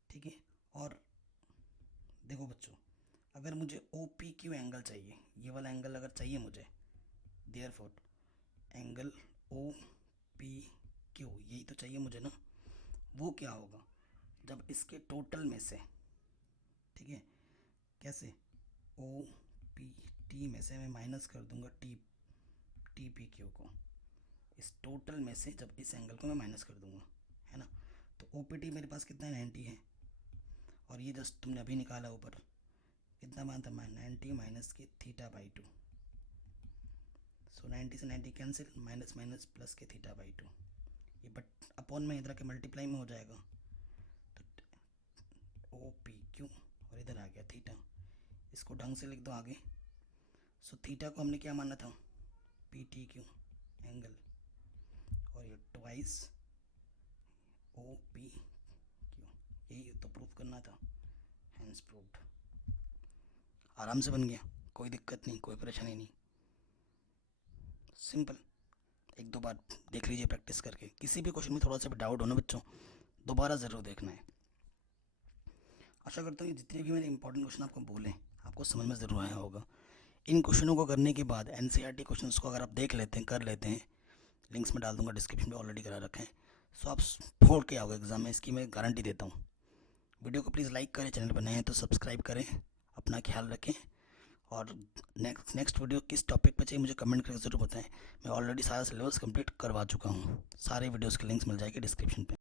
ठीक है, और देखो बच्चों, अगर मुझे OPQ एंगल चाहिए, ये वाला एंगल अगर चाहिए मुझे, देयरफॉर एंगल OPQ यही तो चाहिए मुझे ना, वो क्या होगा? जब इसके टोटल में से, ठीक है, कैसे? OPT में से मैं माइनस कर दूंगा TPQ को, इस टोटल में से जब इस एंगल को मैं माइनस कर दूंगा, है ना। तो OPT मेरे पास कितना है? 90 है, और ये जस्ट तुमने अभी निकाला ऊपर, कितना मान था? 90 माइनस के थीटा बाई 2। सो 90 से 90 कैंसिल, माइनस माइनस प्लस के थीटा बाई 2, ये बट अपॉन में इधर के मल्टीप्लाई में हो जाएगा, तो OPQ और इधर आ गया थीटा। इसको ढंग से लिख दो आगे। सो थीटा को हमने क्या माना था? PTQ एंगल, और ये ट्वाइस OPQ, यही तो प्रूफ करना था, हैंस प्रूव्ड। आराम से बन गया, कोई दिक्कत नहीं, कोई परेशानी नहीं, सिंपल। एक दो बार देख लीजिए प्रैक्टिस करके, किसी भी क्वेश्चन में थोड़ा सा भी डाउट हो ना बच्चों, दोबारा ज़रूर देखना है। आशा करता हूँ कि जितने भी मैंने इंपॉर्टेंट क्वेश्चन आपको बोले आपको समझ में ज़रूर आया होगा। इन क्वेश्चनों को करने के बाद NCERT क्वेश्चंस को अगर आप देख लेते हैं, कर लेते हैं, लिंक्स में डाल दूंगा डिस्क्रिप्शन में, ऑलरेडी करा रखे हैं, सो आप फोड़ के आओगे एग्जाम में, इसकी मैं गारंटी देता हूँ। वीडियो को प्लीज़ लाइक करें, चैनल पर नए हैं तो सब्सक्राइब करें, अपना ख्याल रखें, और नेक्स्ट वीडियो किस टॉपिक पर चाहिए मुझे कमेंट करके ज़रूर बताएं। मैं ऑलरेडी सारा सिलेबस कंप्लीट करवा चुका हूँ, सारे वीडियोज़ के लिंक्स मिल जाएंगे डिस्क्रिप्शन पे।